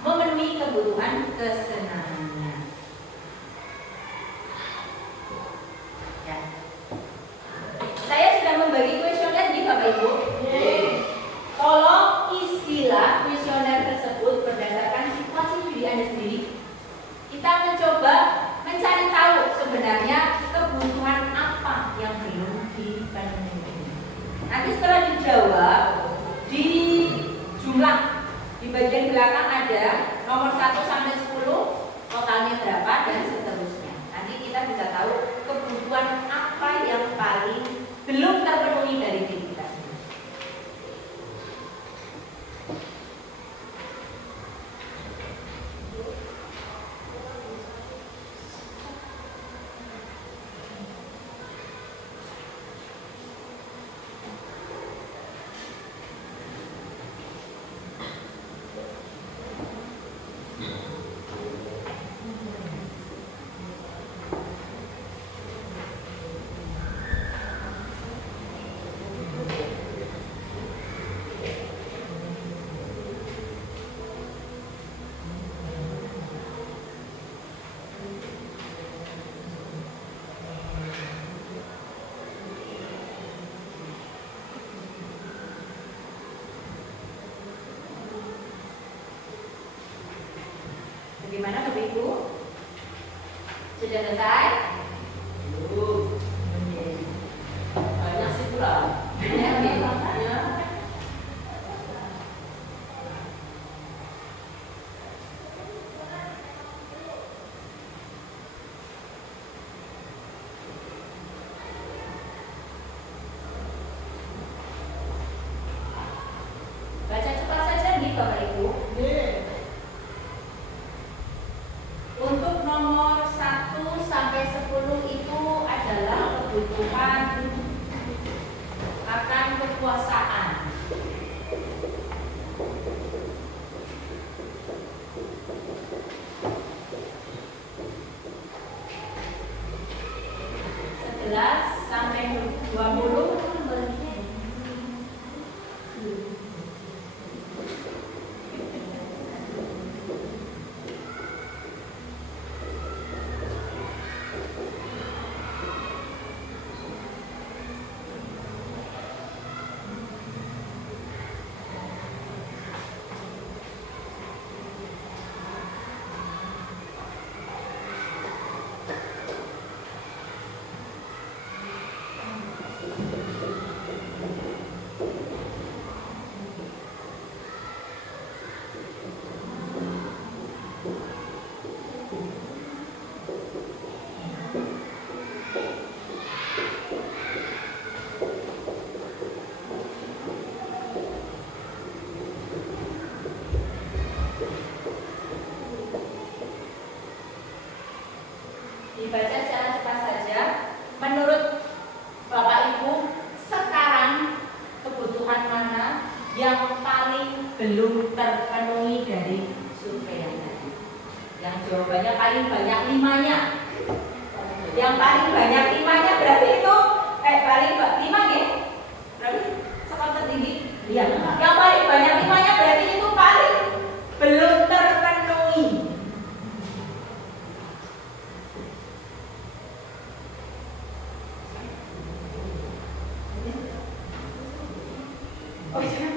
memenuhi kebutuhan kesenangannya. Ya. Saya sudah membagi kuesioner di Bapak Ibu. Tolong isilah kuesioner tersebut berdasarkan situasi diri Anda sendiri. Kita mencoba mencari tahu sebenarnya kebutuhan apa yang belum dipenuhi. Nanti setelah dijawab, di jumlah di bagian belakang ada nomor 1 sampai 10, totalnya berapa dan seterusnya. Nanti kita bisa tahu kebutuhan apa yang paling belum terpenuhi dari diri kita sendiri. Bagaimana Bapak Ibu? Sudah selesai? Banyak sih pula. Baca cepat saja nih Bapak Ibu. Untuk nomor 1 sampai 10 itu adalah kebutuhan akan kekuasaan. Sampai 20 dibaca secara cepat saja. Menurut Bapak Ibu, sekarang kebutuhan mana yang paling belum terpenuhi dari survei yang tadi? Yang jawabannya paling banyak 5-nya. Yang paling banyak 5-nya berarti itu paling 5 ya? Berarti skor tertinggi? Iya. Yang paling banyak 5-nya berarti itu paling belum terpenuhi. Oh iya.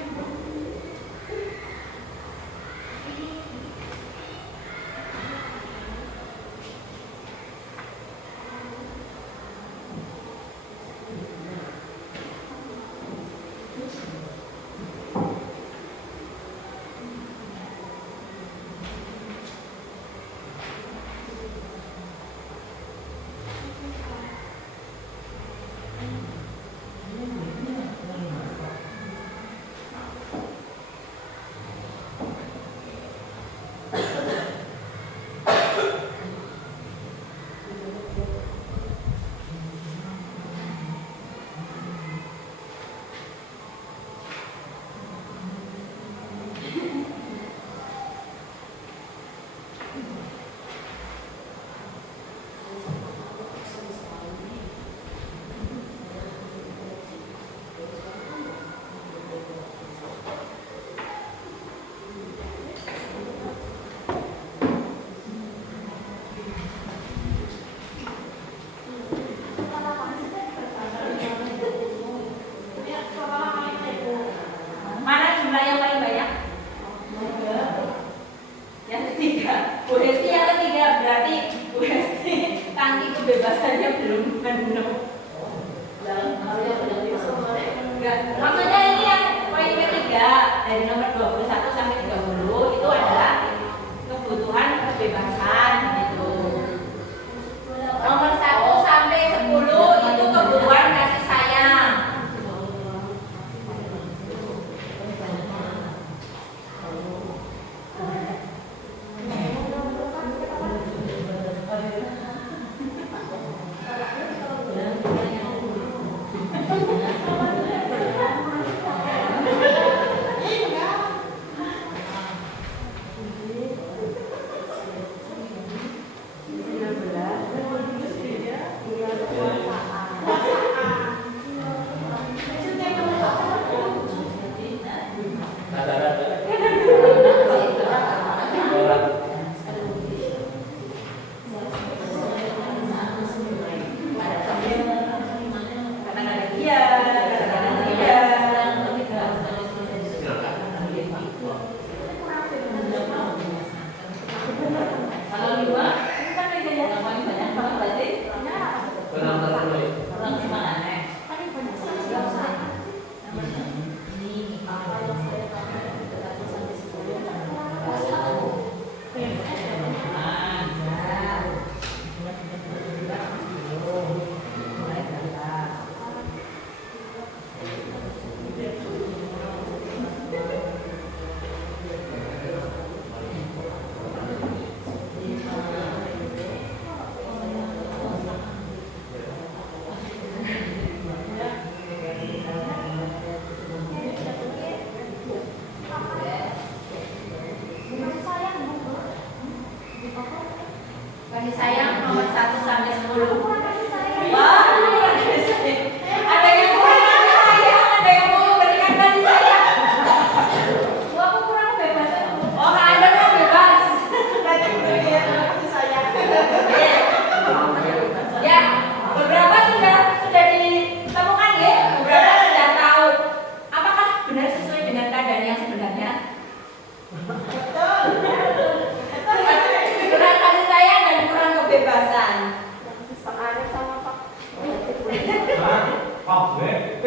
kabeh.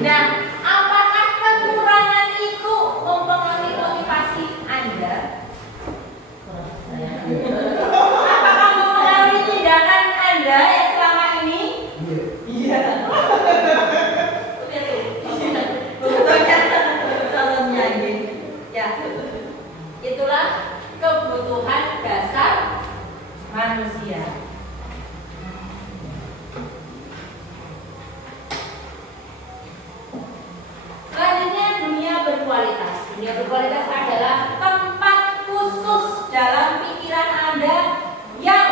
Nah, apakah kekurangan itu mempengaruhi motivasi Anda? Apakah mempengaruhi tindakan Anda yang selama ini? Iya. Betulnya contohnya ini. Ya. Itulah kebutuhan dasar manusia. Selanjutnya dunia berkualitas. Dunia berkualitas adalah tempat khusus dalam pikiran Anda yang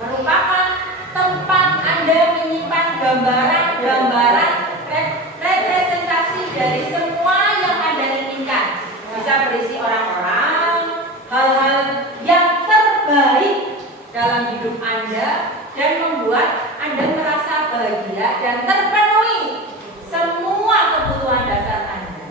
merupakan tempat Anda menyimpan gambaran-gambaran representasi dari semua yang Anda inginkan. Bisa berisi orang-orang, hal-hal yang terbaik dalam hidup Anda dan membuat Anda merasa bahagia dan terpenuhi semua kebutuhan dasar Anda.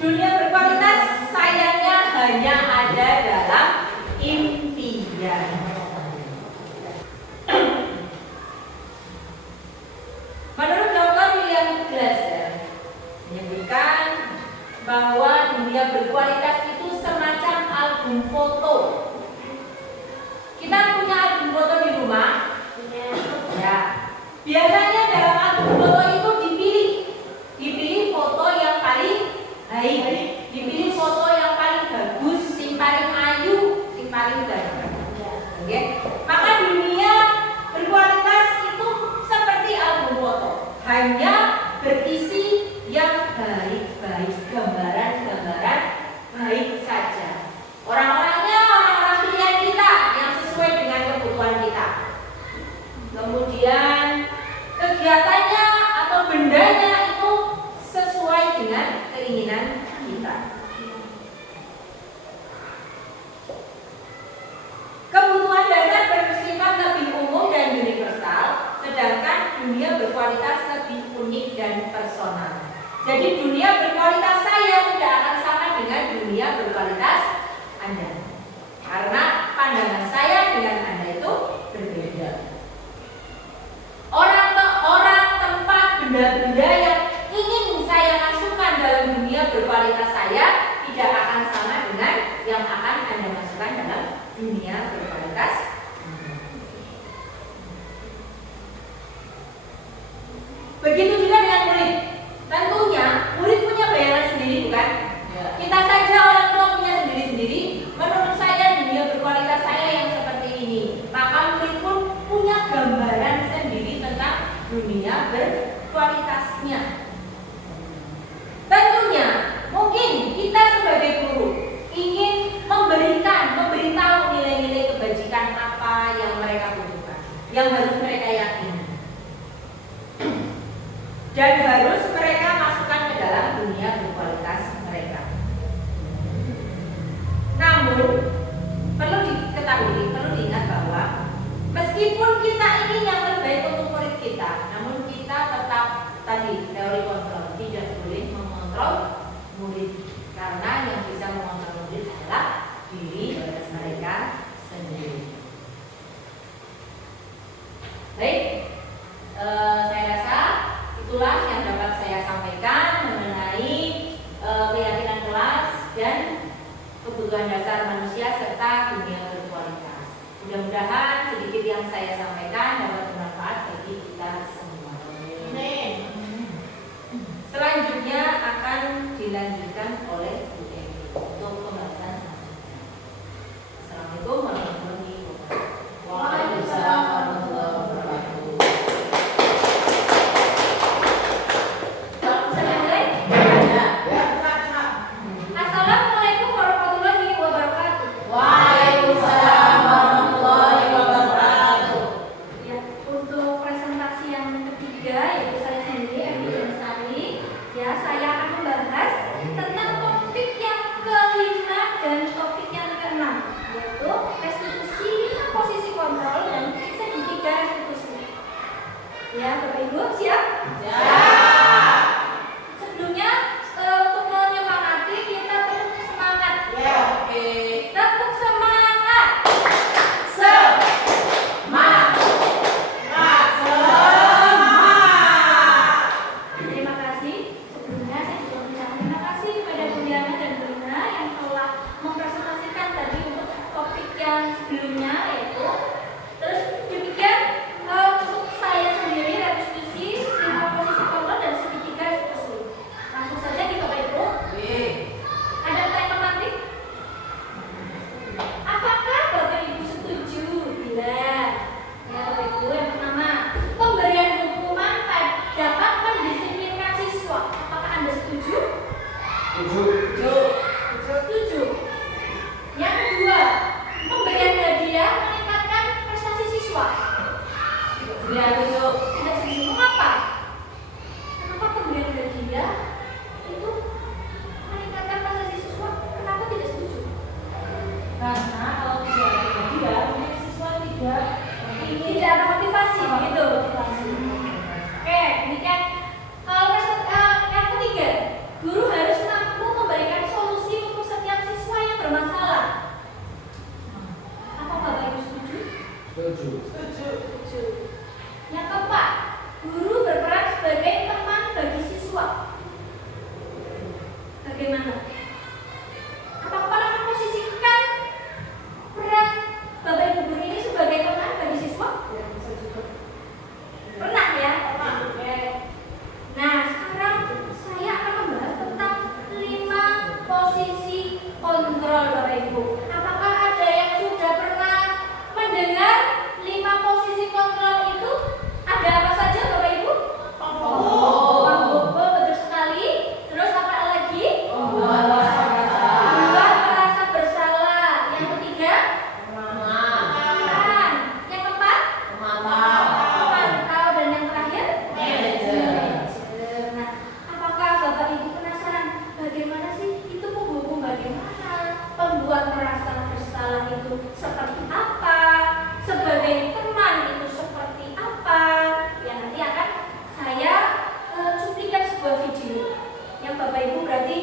Dunia berkualitas sayangnya hanya ada dalam impian. Menurut Dr. William Glasser menyebutkan bahwa dunia berkualitas itu semacam album foto. Kita punya album foto di rumah? Ya. Biasanya dalam album foto itu dipilih foto yang paling baik, dipilih foto yang paling bagus, yang paling ayu, yang paling ganteng. Oke? Maka dunia berkualitas itu seperti album foto, hanya berisi yang baik-baik, gambaran-gambaran baik saja. Orang-orangnya orang-orang pilihan kita yang sesuai dengan kebutuhan kita. Kemudian kegiatannya atau bendanya itu sesuai dengan keinginan kita. Kebutuhan dasar bersifat lebih umum dan universal, sedangkan dunia berkualitas lebih unik dan personal. Jadi dunia berkualitas saya tidak akan sama dengan dunia berkualitas Anda, karena pandangan saya dengan Anda itu berbeda. Orang-orang, tempat, benda-benda yang ingin saya masukkan dalam dunia berkualitas saya tidak akan sama dengan yang akan Anda masukkan dalam dunia berkualitas. Begitu juga dengan murid. Tentunya murid punya bayangan sendiri, bukan? Kita saja orang tua punya sendiri-sendiri. Menurut saya dunia berkualitas saya yang seperti ini. Maka murid pun punya gambaran sendiri tentang dunia berkualitasnya. Tentunya mungkin kita sebagai guru ingin memberitahu nilai-nilai kebajikan apa yang mereka butuhkan, yang harus mereka yakini, dan harus mereka masukkan ke dalam dunia berkualitas mereka. Namun perlu diketahui, perlu diingat bahwa meskipun kita ingin yang terbaik untuk murid kita, namun kita tetap tadi teori kontrol, tidak boleh mengontrol murid, karena yang bisa mengontrol murid adalah diri mereka sendiri. Baik, saya rasa itulah yang dapat saya sampaikan mengenai keyakinan kelas dan kebutuhan dasar manusia serta dunia berkualitas. Mudah-mudahan sedikit yang saya sampaikan dapat bermanfaat bagi kita semua. Selanjutnya akan dilanjutkan oleh Bu Emi untuk pembahasan selanjutnya. Assalamualaikum warahmatullahi wabarakatuh. Waalaikumsalam warahmatullahi wabarakatuh. Assalamualaikum warahmatullahi wabarakatuh. Waalaikumsalam warahmatullahi wabarakatuh. Ya, untuk presentasi yang ketiga yaitu saya sendiri Evi Sari. Ya, saya akan membahas tentang topik yang kelima dan topik yang keenam, yaitu restitusi, posisi kontrol dan segitiga restitusi. Ya, Bapak Ibu siap? Siap. Sebelumnya untuk menyoba Bagaimana? Apakah pernah memposisikan peran Bapak Ibu guru ini sebagai teman bagi siswa? Pernah ya? Oke. Nah, sekarang saya akan membahas tentang 5 posisi kontrol Bapak Ibu. Apakah ada yang sudah pernah mendengar 5 posisi kontrol itu? Ada apa saja Bapak Ibu? Betul sekali. Terus apa lagi? Membuat merasa bersalah. Yang ketiga? Makan. Yang keempat? Memantau. Dan yang terakhir? Manajer. Nah, apakah Bapak Ibu penasaran bagaimana sih itu penghukum bagaimana? Pembuat merasa bersalah itu seperti apa? Sebagai teman itu seperti apa? Ya nanti akan saya cuplikan sebuah video yang Bapak Ibu berarti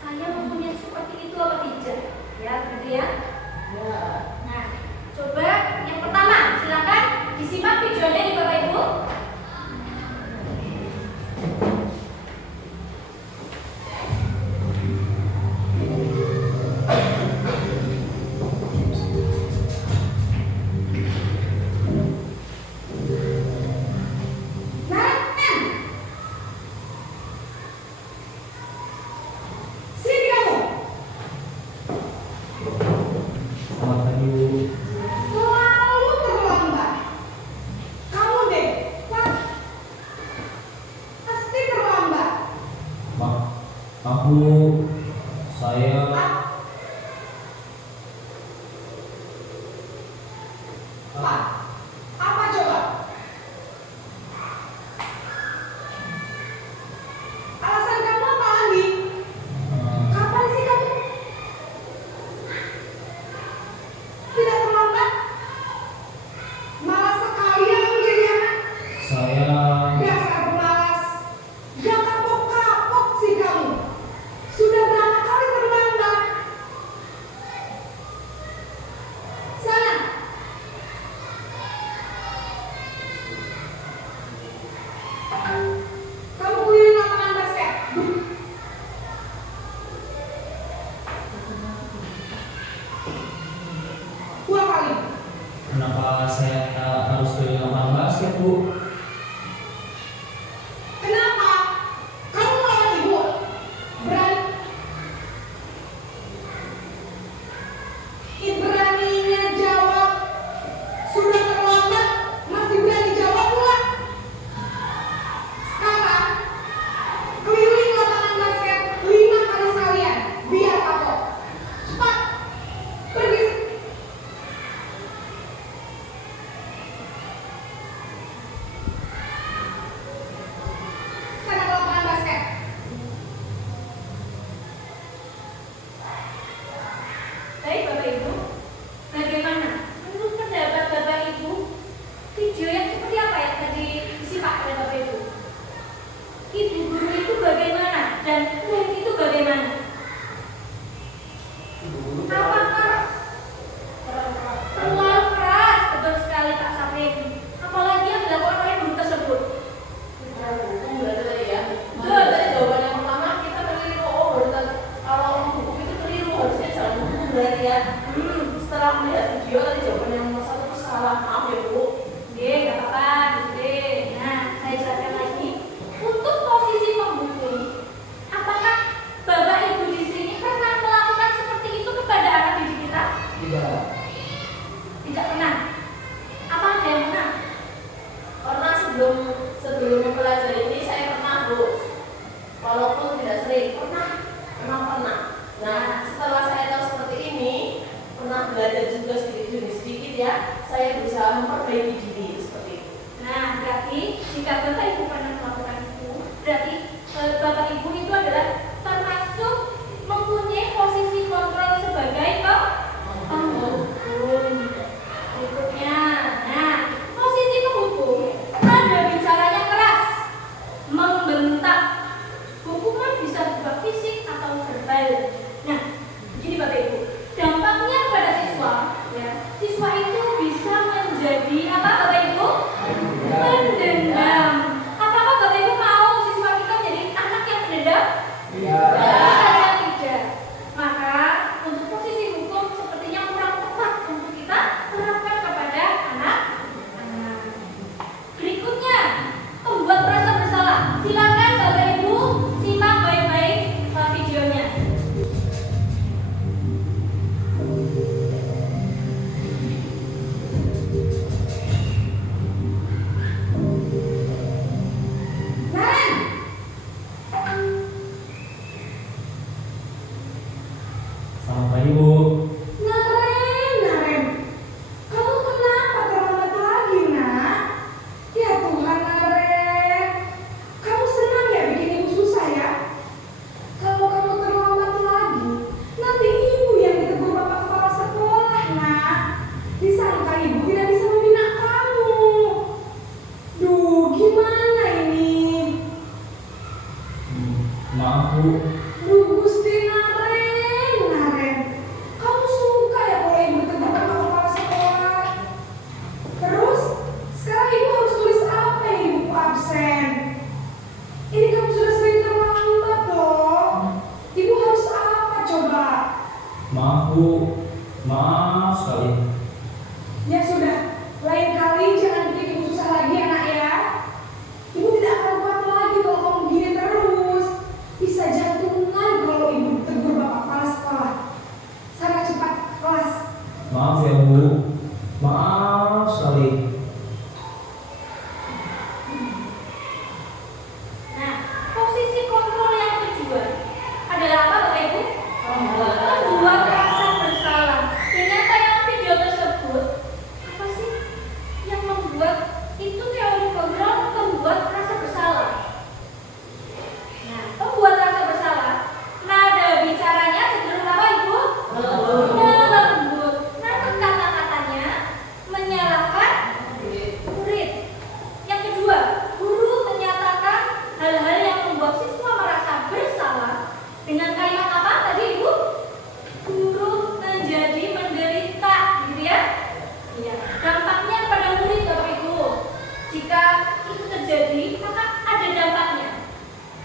saya mempunyai seperti itu apa tidak? Ya, gitu ya. Nah, coba yang pertama, silakan disimak videonya di Bapak Ibu. Selamat pagi, Bu. Selalu terlambat. Kamu deh, pasti terlambat. Saya Apa coba? Alasan kamu apa lagi? Kapan sih kamu tidak terlambat? Malas sekali ya kamu jadi anak. saya Dasar pemalas. Gak kapok-kapok sih kamu. Sudah berapa kali terlambat? Sana. Kamu keliling lapangan basket. Dua kali. kenapa saya harus ke lapangan basket, Bu? Kenapa? Kamu lawan ibu? Beraninya jawab. Sudah terlambat, masih berani jawab pula. Sekarang, keliling lapangan basket 5 kali sekalian. Biar kapok. Cepat. Pergi. Sana ke lapangan basket. Baik Bapak Ibu, bagaimana menurut pendapat Bapak Ibu video yang seperti apa yang tadi disimak oleh Bapak Ibu? Ibu guru itu bagaimana dan murid itu bagaimana? Apakah terlalu keras? Betul sekali Pak Safrin. Apalagi yang dilakukan oleh guru tersebut. Betul, tadi jawaban yang pertama kita keliru. Kalau hukum itu keliru, harusnya jalan hukum berarti ya. Setelah melihat video tadi jawaban yang nomor 1 itu salah. Maaf ya Bu. Oke, nggak apa-apa. Nah, saya jelaskan lagi. Untuk posisi penghukum, apakah Bapak Ibu di sini pernah melakukan seperti itu kepada anak didik kita? Tidak. Tidak pernah. Apa ada yang pernah? Pernah sebelum mempelajari ini saya pernah Bu. Walaupun tidak sering, memang pernah. Nah, setelah saya tahu seperti ini, pernah belajar juga sedikit ya, saya berusaha memperbaiki diri seperti itu. Nah, berarti jika Bapak Ibu pernah melakukan itu, berarti Bapak Ibu itu adalah termasuk mempunyai posisi kontrol sebagai penghukum. Berikutnya, nah, posisi penghukum ada bicaranya keras, membentak. Hukuman bisa berupa fisik atau verbal. Nah, begini Bapak Ibu, dampaknya pada siswa, ya, siswa itu bisa menjadi apa Bapak Ibu? Pendendam. Apakah Bapak Ibu mau siswa kita menjadi anak yang pendendam? pagi Bu. Naren, kamu kenapa terlambat lagi, nak? Ya Tuhan, Naren, kamu senang ya bikin ibu susah ya? Kalau kamu terlambat lagi, nanti ibu yang ditegur bapak kepala sekolah, nak. Disangka ibu tidak bisa membina kamu. Duh, gimana ini? Maaf Bu. Duh, Gusti Naren, kamu suka ya kalau ibu ditegur bapak kepala sekolah? Terus, sekarang ibu harus tulis apa yang ibu absen? Ini kamu sudah sering terlambat loh. Ibu harus apa coba? Maaf Bu. Maaf sekali. Ya sudah, lain kali jangan bikin ibu susah lagi ya nak ya. Ibu tidak akan kuat lagi kalau kamu begini terus. Bisa jantungan kalau ibu tegur bapak kepala sekolah. Sana cepat kelas. Maaf ya Bu. Maaf sekali. Nah, posisi kontrol yang kedua adalah apa Bapak Ibu? Membuat rasa bersalah. Ternyata yang video tersebut apa sih yang membuat itu teori kontrol membuat rasa bersalah. Nah, membuat rasa bersalah. Nada bicaranya cenderung apa Ibu? Lembut. Nah, kata-katanya menyalahkan murid. Yang kedua, guru menyatakan hal-hal yang membuat siswa merasa bersalah dengan kalimat apa tadi Ibu? Guru menjadi menderita, gitu ya? Iya. Dampaknya pada murid Bapak Ibu. Jika itu terjadi, maka ada dampaknya.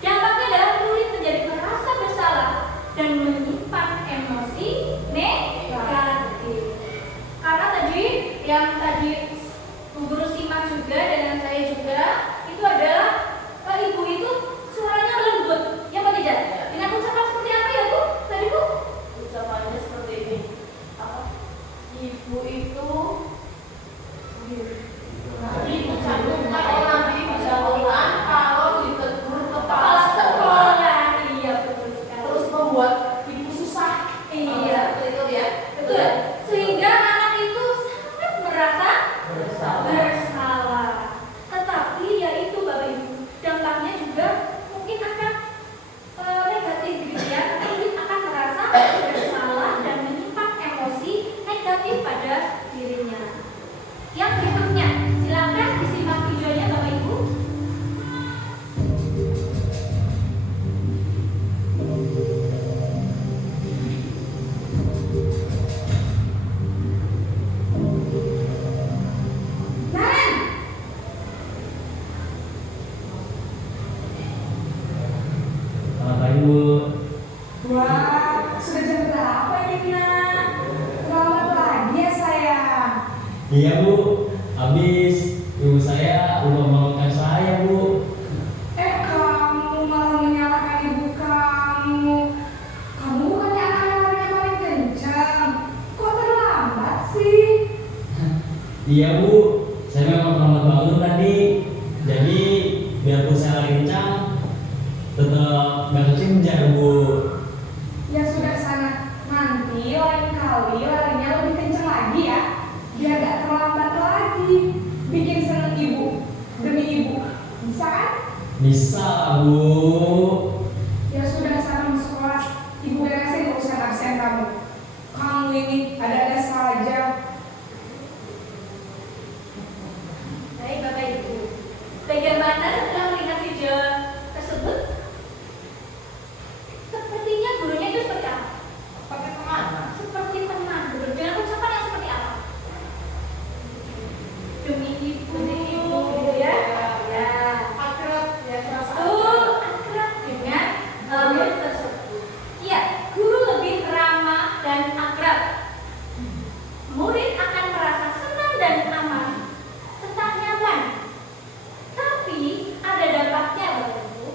Dampaknya adalah murid menjadi merasa bersalah dan menyimpan emosi negatif. Karena tadi yang tadi Bu Guru simak juga dan saya juga itu adalah ibu itu suaranya lembut, ya apa tidak? Dengan ucapan seperti apa ya Bu? Tadi Bu? Ucapannya seperti ini. Apa? Ibu itu nanti ucapkan nanti bisa ulang kalau ditegur kepala sekolah. Iya betul sekali. Terus membuat ibu susah. Iya. Itu ya. Betul. Sehingga anak itu sangat merasa bersalah. Tetapi ya itu Bapak Ibu, dampaknya juga mungkin akan negatif gitu ya. Mungkin akan merasa bersalah dan menyimpan emosi negatif pada dirinya. Yang berikutnya, silakan disimak videonya Bapak Ibu. Naren, Selamat pagi Bu. wah, sudah jam berapa ini nak? Terlambat lagi ya sayang. Iya Bu. Habis ibu saya lupa membangunkan saya Bu. Kamu malah menyalahkan ibu kamu. Kamu bukannya anak yang larinya paling kencang. Kok terlambat sih? Iya Bu. Saya memang terlambat bangun tadi. Jadi biarpun saya lari kencang, tetap nggak kekejar Bu. Ya sudah sana. Nanti lain kali larinya lebih kencang lagi ya. Biar gak terlambat lagi. Bikin seneng ibu. Demi ibu. Bisa kan? Bisa Bu. Ya sudah sana masuk kelas. Ibu beresin urusan absen kamu. Kamu ini ada-ada saja. Baik Bapak Ibu, bagaimana setelah melihat video tersebut? Sepertinya gurunya itu seperti apa? Pakai kemana? Seperti teman, dengan ucapan yang seperti apa? Demi ibu, gitu ya? Ya. Akrab ya, terasa Betul, akrab dengan murid tersebut. Iya, guru lebih ramah dan akrab. Murid akan merasa senang dan aman, serta nyaman. Tapi ada dampaknya Bapak Ibu.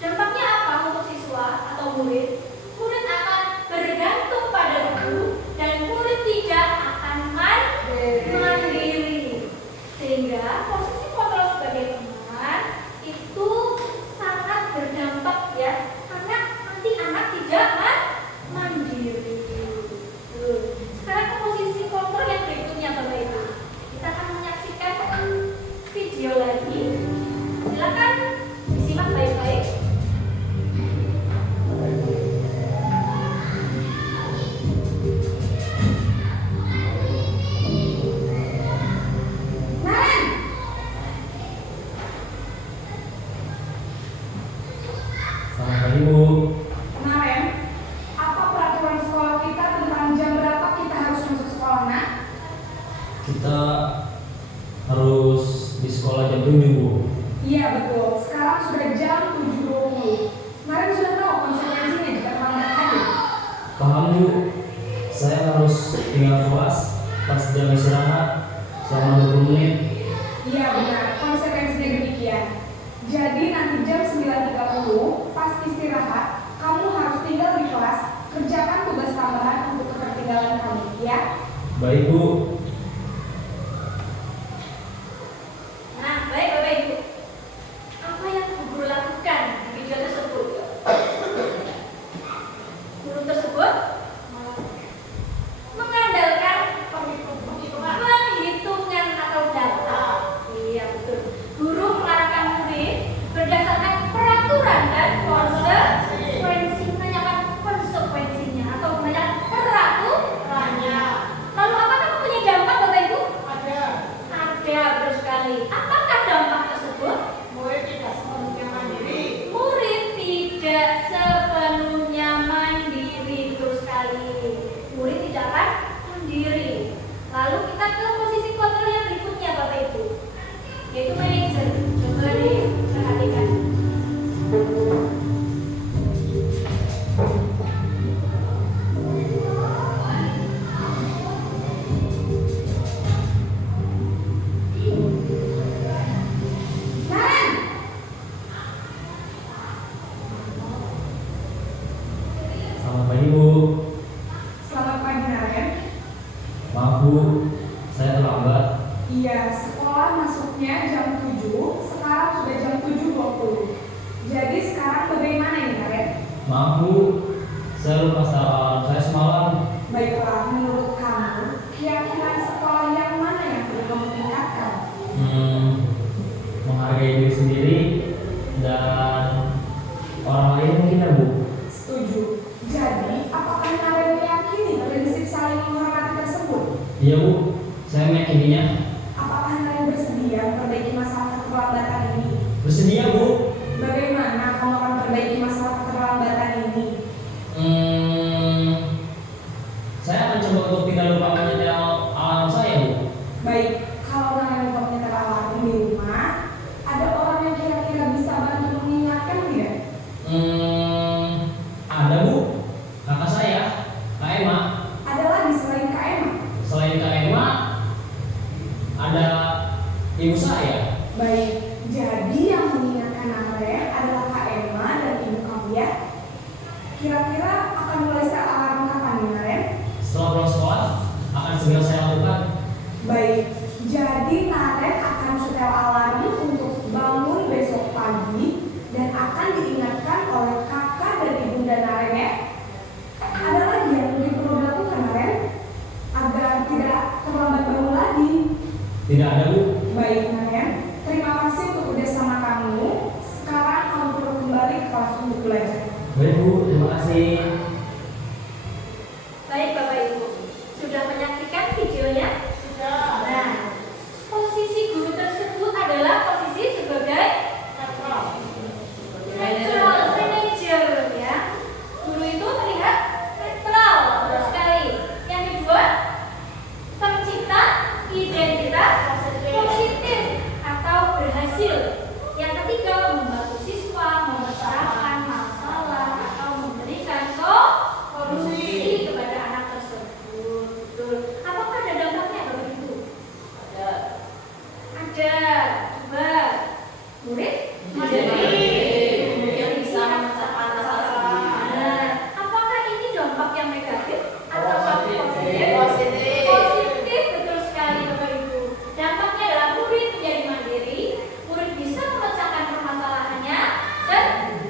Dampaknya apa untuk siswa atau murid? Murid akan bergantung pada guru dan murid tidak akan mandiri. Sehingga posisi kontrol sebagai teman itu sangat berdampak ya, karena nanti anak tidak mandiri. paham Bu. Saya harus tinggal kelas pas jam istirahat selama 20 menit. Iya benar, konsekuensinya demikian. Jadi nanti jam 9.30 pas istirahat, kamu harus tinggal di kelas, kerjakan tugas tambahan untuk ketertinggalan kamu, ya? Baik Bu. Nah, baik Bapak Ibu. Apa yang Bu Guru lakukan di video tersebut? Guru tersebut mengandalkan penghitungan atau data. Iya betul. Guru melarangkan murid berdasarkan peraturan dan konsekuensi, menanyakan konsekuensinya atau menanyakan peraturannya. Lalu apakah mempunyai dampak Bapak Ibu? Ada, betul sekali. Apakah dampak tersebut? Murid tidak sepenuhnya mandiri, betul sekali. Murid tidak akan mandiri. Lalu kita ke posisi kontrol yang berikutnya Bapak Ibu, yaitu manajer. Coba diperhatikan. Selamat pagi Bu. Selamat pagi Naren. Maaf Bu, saya terlambat. Iya, sekolah masuknya jam 7, sekarang sudah jam 7.20. Jadi sekarang bagaimana ini Naren? Maaf Bu, saya lupa saran saya semalam. Baiklah, menurut kamu, keyakinan sekolah yang mana yang perlu kamu tingkatkan? Menghargai diri sendiri dan orang lain mungkin ya Bu. Setuju. Jadi, apakah Naren meyakini prinsip saling menghormati tersebut? Iya Bu, saya meyakininya. Apakah Naren bersedia memperbaiki masalah keterlambatan ini? Bersedia Bu. Bagaimana kamu akan memperbaiki masalah keterlambatan ini? Saya akan coba untuk tidak lupa menyetel alarm saya Bu. Baik, kalau Naren lupa menyetel alarm di rumah, ada orang yang kira-kira bisa bantu mengingatkan tidak? Ada Bu, kakak saya, Kak Emma. Ada lagi selain Kak Emma? Selain Kak Emma, ada ibu saya. Baik, jadi yang mengingatkan Naren adalah Kak Emma dan ibu kamu ya? Kira-kira akan mulai set alarm kapan nih Naren? Setelah pulang sekolah, akan segera saya lakukan. Baik, jadi Naren akan setel alarm untuk bangun besok pagi dan akan diingatkan oleh kakak dan ibunda Naren ya. Ada lagi yang mungkin perlu dilakukan Naren agar tidak terlambat bangun lagi. Tidak ada Bu. Baik Naren, terima kasih untuk kerjasama kamu. Sekarang kamu perlu kembali ke kelas untuk belajar. Baik Bu, terima kasih. Baik Bapak Ibu, sudah menyaksikan videonya? Sudah. Nah, posisi guru tersebut adalah posisi sebagai netral manager ya. Guru itu terlihat netral, betul sekali. Yang kedua, pencipta identitas positif atau berhasil. Yang ketiga, membantu siswa memecahkan masalah atau memberikan solusi kepada anak tersebut. Betul. Apakah ada dampaknya Bapak Ibu? Ada. Coba murid Kemudian bisa memecahkan masalah. Nah, apakah ini dampak yang negatif atau positif? Positif. Positif, betul sekali Bapak Ibu. Dampaknya adalah murid menjadi mandiri, murid bisa memecahkan permasalahannya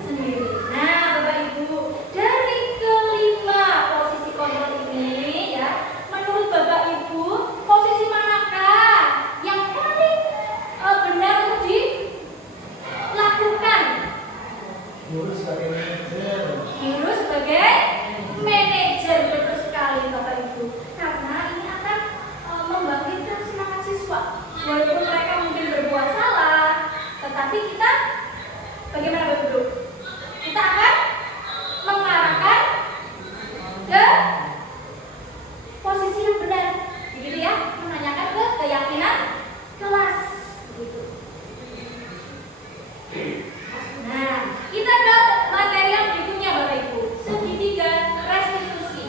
sendiri. Nah, Bapak Ibu, dari kelima posisi kontrol ini ya, menurut Bapak Ibu, posisi manakah yang paling benar untuk dilakukan? Guru sebagai manajer, betul sekali Bapak Ibu. Karena ini akan membangkitkan semangat siswa. Walaupun mereka mungkin berbuat salah, tetapi kita bagaimana Bapak Ibu? Kita akan mengarahkan ke posisi yang benar, begitu ya, menanyakan ke keyakinan kelas, begitu. Nah, kita ke materi yang berikutnya Bapak Ibu, segitiga restitusi.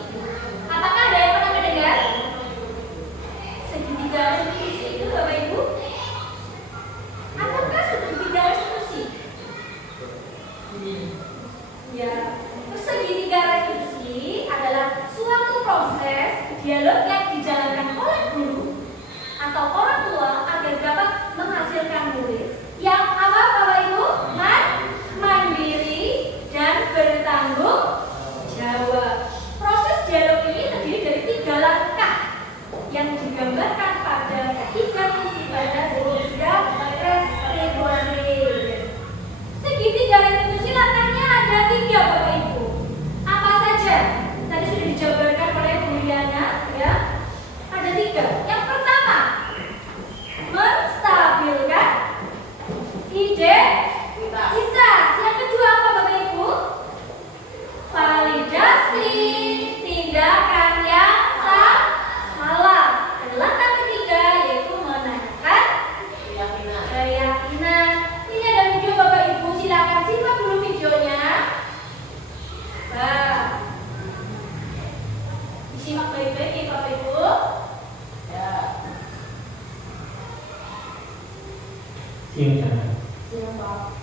Siang sana. Iya Pak.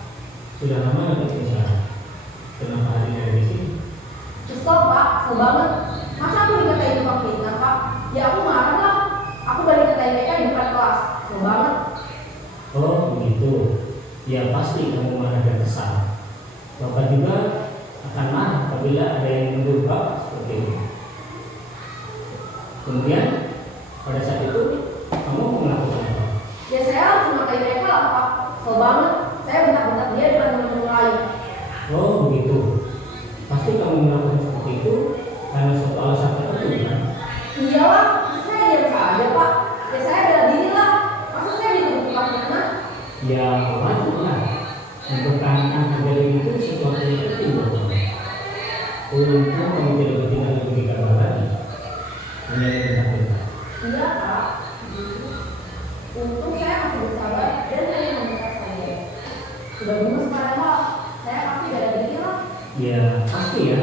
Sudah lama nggak di sana? Kenapa hari ini ada di sini? Kesel Pak, kesel banget. Masa aku dikatain tukang fitnah Pak? Ya aku marah lah. Aku balik katain mereka di depan kelas. Kesel banget. Oh begitu. Ya pasti kamu marah dan kesal. Bapak juga akan marah apabila ada yang menuduh Bapak seperti itu. Kemudian pada saat itu kamu melakukan apa? Ya saya harus memakai mereka lah Pak. Kesel banget. Saya bentak-bentak dia depan teman-teman lain. Oh begitu. Pasti kamu melakukan seperti itu karena suatu alasan tertentu kan? Iyalah, saya diam saja Pak. Ya saya bela diri lah. Masa saya dituduh tukang fitnah? Ya wajar. Mempertahankan harga diri itu sesuatu yang penting buat kamu. Untung kamu tidak bertindak lebih gagal lagi. Hanya bentak-bentak. Iya Pak. Untung saya masih bersabar dan saya meminta saya. Sudah gemes padahal saya pasti bela diri lah. Ya pasti ya.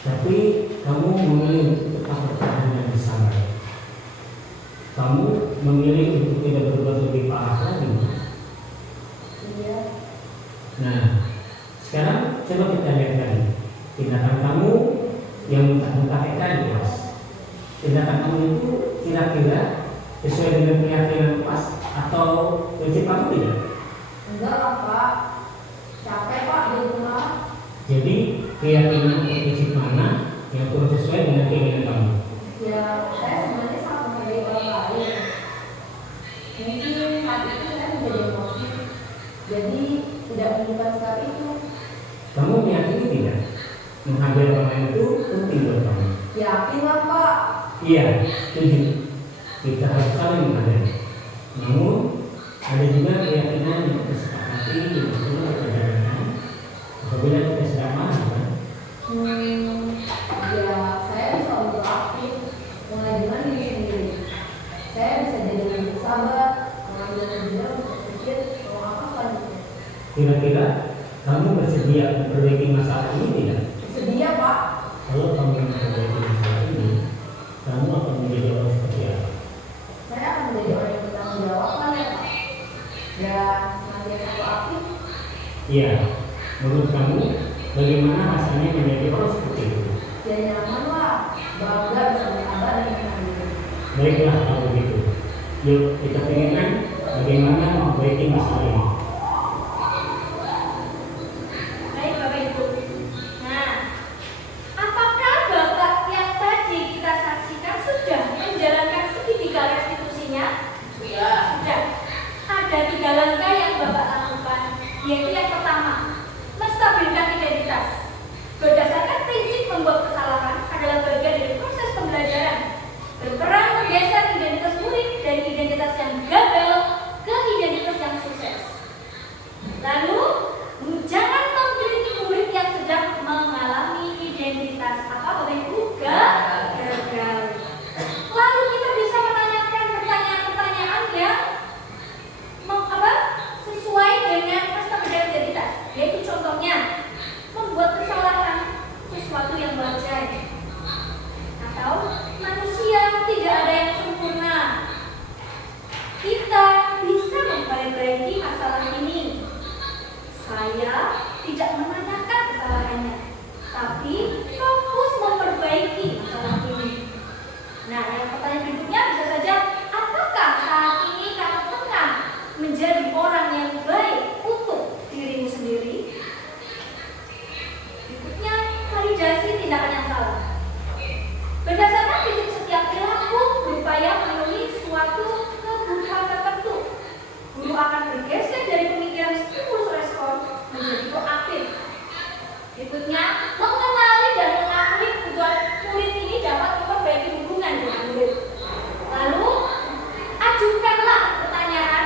Tapi kamu memilih untuk tetap bertahan dan bersabar. Kamu memilih untuk tidak berbuat lebih parah lagi. Iya. Nah, sekarang coba kita lihat lagi tindakan kamu yang mentah-mentah di kelas. Tindakan kamu itu kira-kira sesuai dengan keyakinan kelas atau prinsip kamu tidak? Enggak lah Pak. Capek Pak di rumah. Jadi keyakinan atau prinsip mana yang kurang sesuai dengan keinginan kamu? Ya saya sebenarnya sangat menghargai orang lain. Mungkin saat itu saya menjadi emosi. Jadi tidak menunjukkan sikap itu. Kamu meyakini tidak? Menghargai orang lain itu penting buat kamu. Yakin lah Pak. Iya, setuju. Kita harus saling menghargai. Namun ada juga keyakinan yang kita sepakati di dalam perjalanan. Apabila kita sedang marah, kan? Ya saya bisa untuk aktif. Mulai dengan diri sendiri. Saya bisa jadi lebih sabar. Mengambil juga untuk berpikir mau apa selanjutnya. Kira-kira kamu bersedia memperbaiki masalah ini tidak? Sedia Pak. Kalau kamu memperbaiki masalah ini, kamu akan menjadi orang seperti apa? Saya akan menjadi orang yang bertanggung jawab lah ya Pak. Dan nanti aku aktif. Iya, menurut kamu bagaimana rasanya menjadi orang seperti itu? Ya nyaman lah. Bangga bisa bersabar dan mengambil. Baiklah kalau begitu. Yuk kita pikirkan bagaimana memperbaiki masalah ini. Baik Bapak Ibu. Nah, apakah Bapak yang tadi kita saksikan sudah menjalankan segitiga restitusinya? Sudah. Ada 3 langkah yang Bapak lakukan, yaitu yang pertama, menstabilkan identitas. Berdasarkan prinsip membuat kesalahan adalah bagian dari proses pembelajaran. Berperan menggeser identitas murid dari identitas yang gagal ke identitas yang sukses. Lalu, jangan mengkritik murid yang sedang mengalami identitas apa Bapak Ibu? Gagal. Lalu kita bisa menanyakan pertanyaan-pertanyaan yang sesuai dengan penstabilan identitas. Yaitu contohnya, membuat kesalahan sesuatu yang wajar. Atau manusia tidak ada yang sempurna. Kita bisa memperbaiki masalah ini. Saya tidak menanyakan kesalahannya, tapi fokus memperbaiki masalah ini. Nah, yang pertanyaan berikutnya bisa saja, apakah saat ini kamu tengah menjadi orang yang baik untuk dirimu sendiri? Berikutnya, validasi tindakan yang salah. Berdasarkan prinsip setiap perilaku berupaya memenuhi suatu kebutuhan tertentu. Guru akan bergeser dari pemikiran stimulus respon menjadi proaktif. Berikutnya, mengenali dan mengakui kebutuhan murid ini dapat memperbaiki hubungan dengan murid. Lalu, ajukanlah pertanyaan.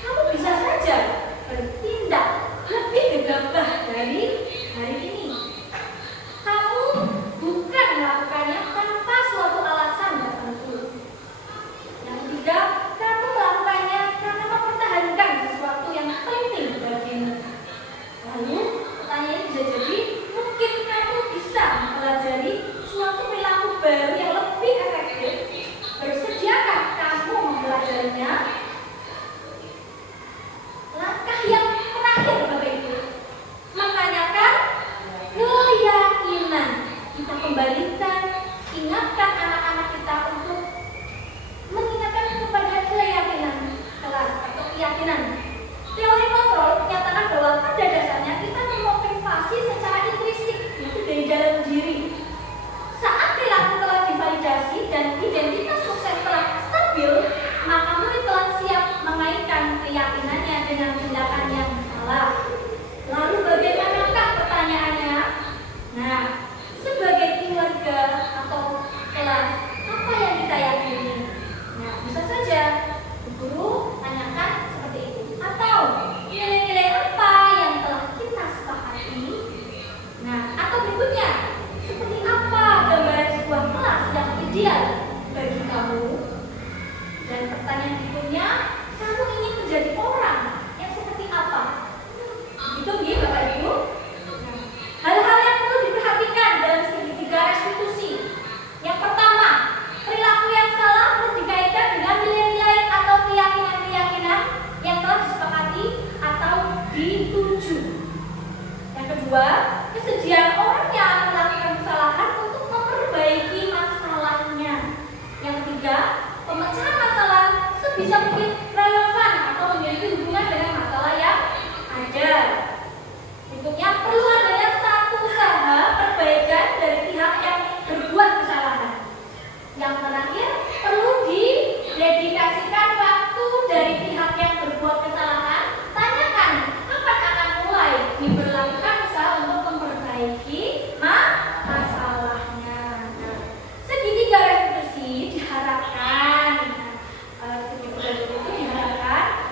Kamu bisa saja bertindak lebih gegabah dari hari ini. Kamu bukan melakukannya tanpa suatu alasan tertentu. Yang ketiga, kamu melakukannya karena mempertahankan sesuatu yang penting bagimu. Lalu, pertanyaan bisa jadi, mungkin kamu bisa mempelajari kembalikan, ingatkan anak-anak kita untuk mengingatkan kepada keyakinan kelas atau keyakinan. Teori kontrol menyatakan bahwa pada dasarnya kita memotivasi secara intrinsik, yaitu dari dalam diri. Saat perilaku telah divalidasi dan identitas sukses telah stabil, maka murid telah siap mengaitkan keyakinannya dengan tindakan yang salah. Lalu bagaimanakah pertanyaannya? Nah, sebagai keluarga atau kelas, apa yang kita yakini? Nah, bisa saja guru tanyakan seperti itu. Atau nilai-nilai apa yang telah kita sepakati? Nah, atau berikutnya, seperti apa gambaran sebuah kelas yang ideal bagi kamu? Dan pertanyaan berikutnya, kamu ingin menjadi orang yang seperti apa? Begitu nggih Bapak Ibu? Nah, hal-hal yang perlu diperhatikan dalam segitiga restitusi. Yang pertama, perilaku yang salah perlu dikaitkan dengan nilai-nilai atau keyakinan-keyakinan yang telah disepakati atau dituju. Yang kedua, kesediaan orang yang melakukan kesalahan untuk memperbaiki masalahnya. Yang ketiga, pemecahan masalah sebisa mungkin relevan atau memiliki hubungan dengan masalah yang ada. Berikutnya, perlu adanya satu usaha perbaikan dari pihak yang berbuat kesalahan. Yang terakhir, perlu didedikasikan waktu dari pihak yang berbuat kesalahan. Tanyakan kapan akan mulai diberlakukan usaha untuk memperbaiki masalahnya. Nah, segitiga restitusi diharapkan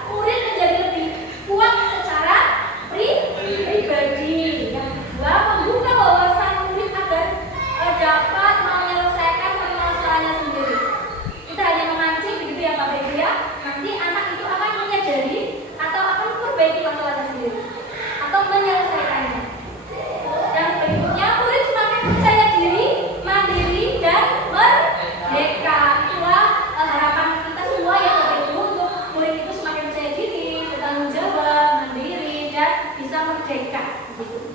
murid menjadi lebih kuat secara pribadi. Yang kedua, membuka wawasan murid agar dapat menyelesaikan permasalahannya sendiri. Kita hanya memancing begitu ya Bapak Ibu ya. Nanti anak itu akan menyadari atau akan memperbaiki masalahnya sendiri atau menyelesaikannya. Yang berikutnya, murid semakin percaya diri, mandiri dan merdeka. Itulah harapan kita semua ya Bapak Ibu, untuk murid itu semakin percaya diri, bertanggung jawab, mandiri dan bisa merdeka. Begitu.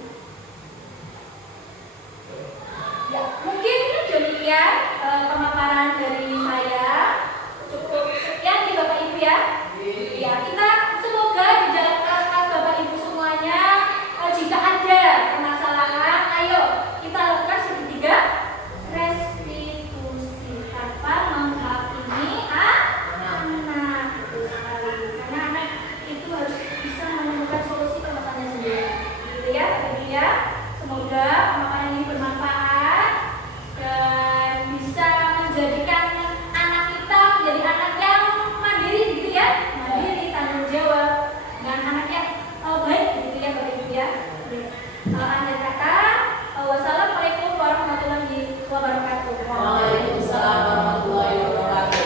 Ya, mungkin demikian pemaparan dari saya. Cukup sekian di Bapak Ibu ya. Ya, kita semoga di dalam kelas-kelas Bapak Ibu semuanya, jika ada permasalahan, ayo kita lakukan segitiga restitusi tanpa menghakimi anak. Itu sekali. Karena anak itu harus bisa menemukan solusi permasalahannya sendiri. Gitu ya, Bapak Ibu ya. Semoga pemaparan ini bermanfaat dan bisa menjadikan anak kita menjadi anak yang mandiri gitu ya, mandiri, tanggung jawab, dan anak yang baik gitu ya Bapak Ibu ya. Akhir kata, wassalamualaikum warahmatullahi wabarakatuh. Waalaikumsalam warahmatullahi wabarakatuh.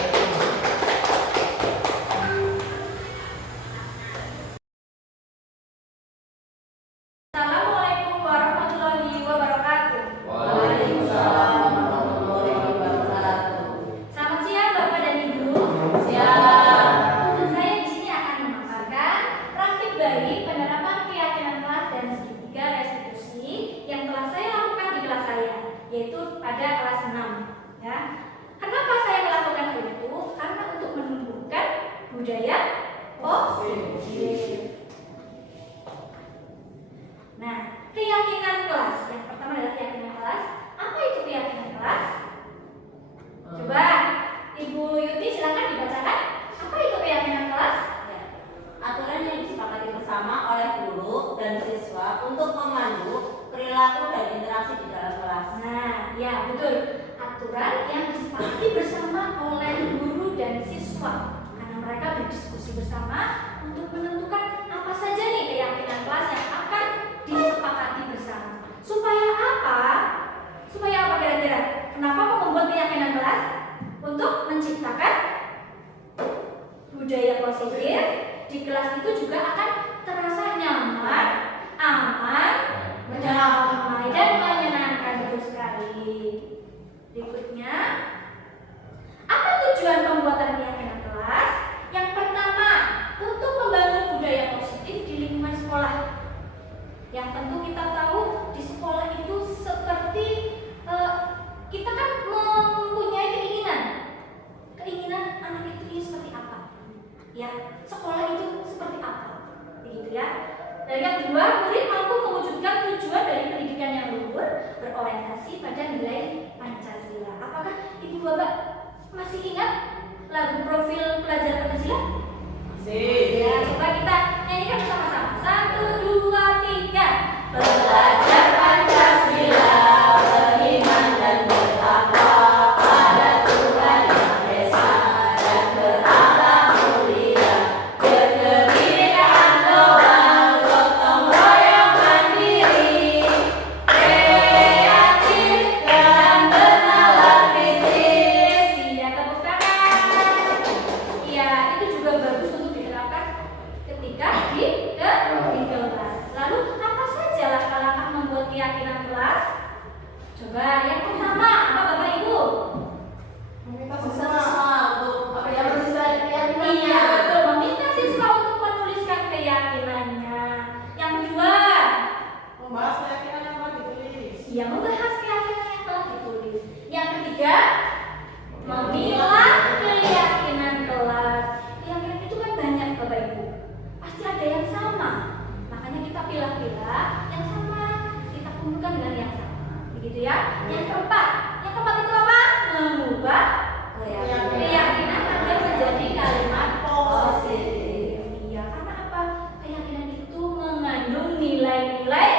Assalamualaikum warahmatullahi wabarakatuh. Waalaikumsalam warahmatullahi wabarakatuh. Selamat siang Bapak dan Ibu. Siang. Saya di sini akan memaparkan praktik baik penerapan keyakinan kelas dan segitiga restitusi yang telah saya lakukan di kelas saya, yaitu pada kelas 6. Ya. Kenapa saya melakukan hal itu? Karena untuk menumbuhkan budaya positif. Nah, keyakinan kelas. Yang pertama adalah keyakinan kelas. Apa itu keyakinan kelas? Coba Ibu Yuti silakan dibacakan. Apa itu keyakinan kelas? Ya. Aturan yang disepakati bersama oleh guru dan siswa untuk memandu perilaku dan interaksi di dalam kelas. Nah, ya betul. Aturan yang disepakati bersama oleh guru dan siswa, karena mereka berdiskusi bersama untuk menentukan apa saja nih keyakinan kelas yang akan disepakati bersama. Supaya apa? Supaya apa kira-kira? Kenapa mau membuat keyakinan kelas? Untuk menciptakan budaya positif di kelas itu juga akan terasa nyaman, aman, damai dan menyenangkan. Betul sekali. Berikutnya, apa tujuan pembuatan keyakinan kelas? Yang pertama, untuk membangun budaya positif di lingkungan sekolah. Yang tentu kita tahu di sekolah itu seperti Ya, sekolah itu seperti apa? Begitu ya. Dan yang kedua, murid mampu mewujudkan tujuan dari pendidikan yang luhur berorientasi pada nilai Pancasila. Apakah ibu bapak masih ingat lagu profil pelajar Pancasila? Masih. Ya, coba kita nyanyikan bersama-sama. 1, 2, 3. Belajar Pancasila, beriman dan bertakwa pada Tuhan Yang Esa dan berakhlak mulia, berkebinekaan global, gotong royong mandiri, kreatif dan bernalar kritis. Iya, tepuk tangan. Iya, itu juga bagus untuk diterapkan ketika di kelas. Lalu apa saja langkah-langkah membuat keyakinan kelas? Coba yang pertama, apa Bapak Ibu? Meminta Bisa siswa. sesuatu apa yang menuliskan keyakinannya. Iya, betul, meminta siswa untuk menuliskan keyakinannya. Yang kedua, Membahas keyakinan yang telah ditulis. ia membahas keyakinan yang telah ditulis. Yang ketiga, memilah keyakinan kelas. Keyakinan itu kan banyak Bapak Ibu, pasti ada yang sama. Makanya kita pilah-pilah yang sama, kita kumpulkan dengan yang sama. Begitu ya. Yang keempat itu apa? Mengubah keyakinan agar menjadi kalimat positif. Iya, karena apa? Keyakinan itu mengandung nilai-nilai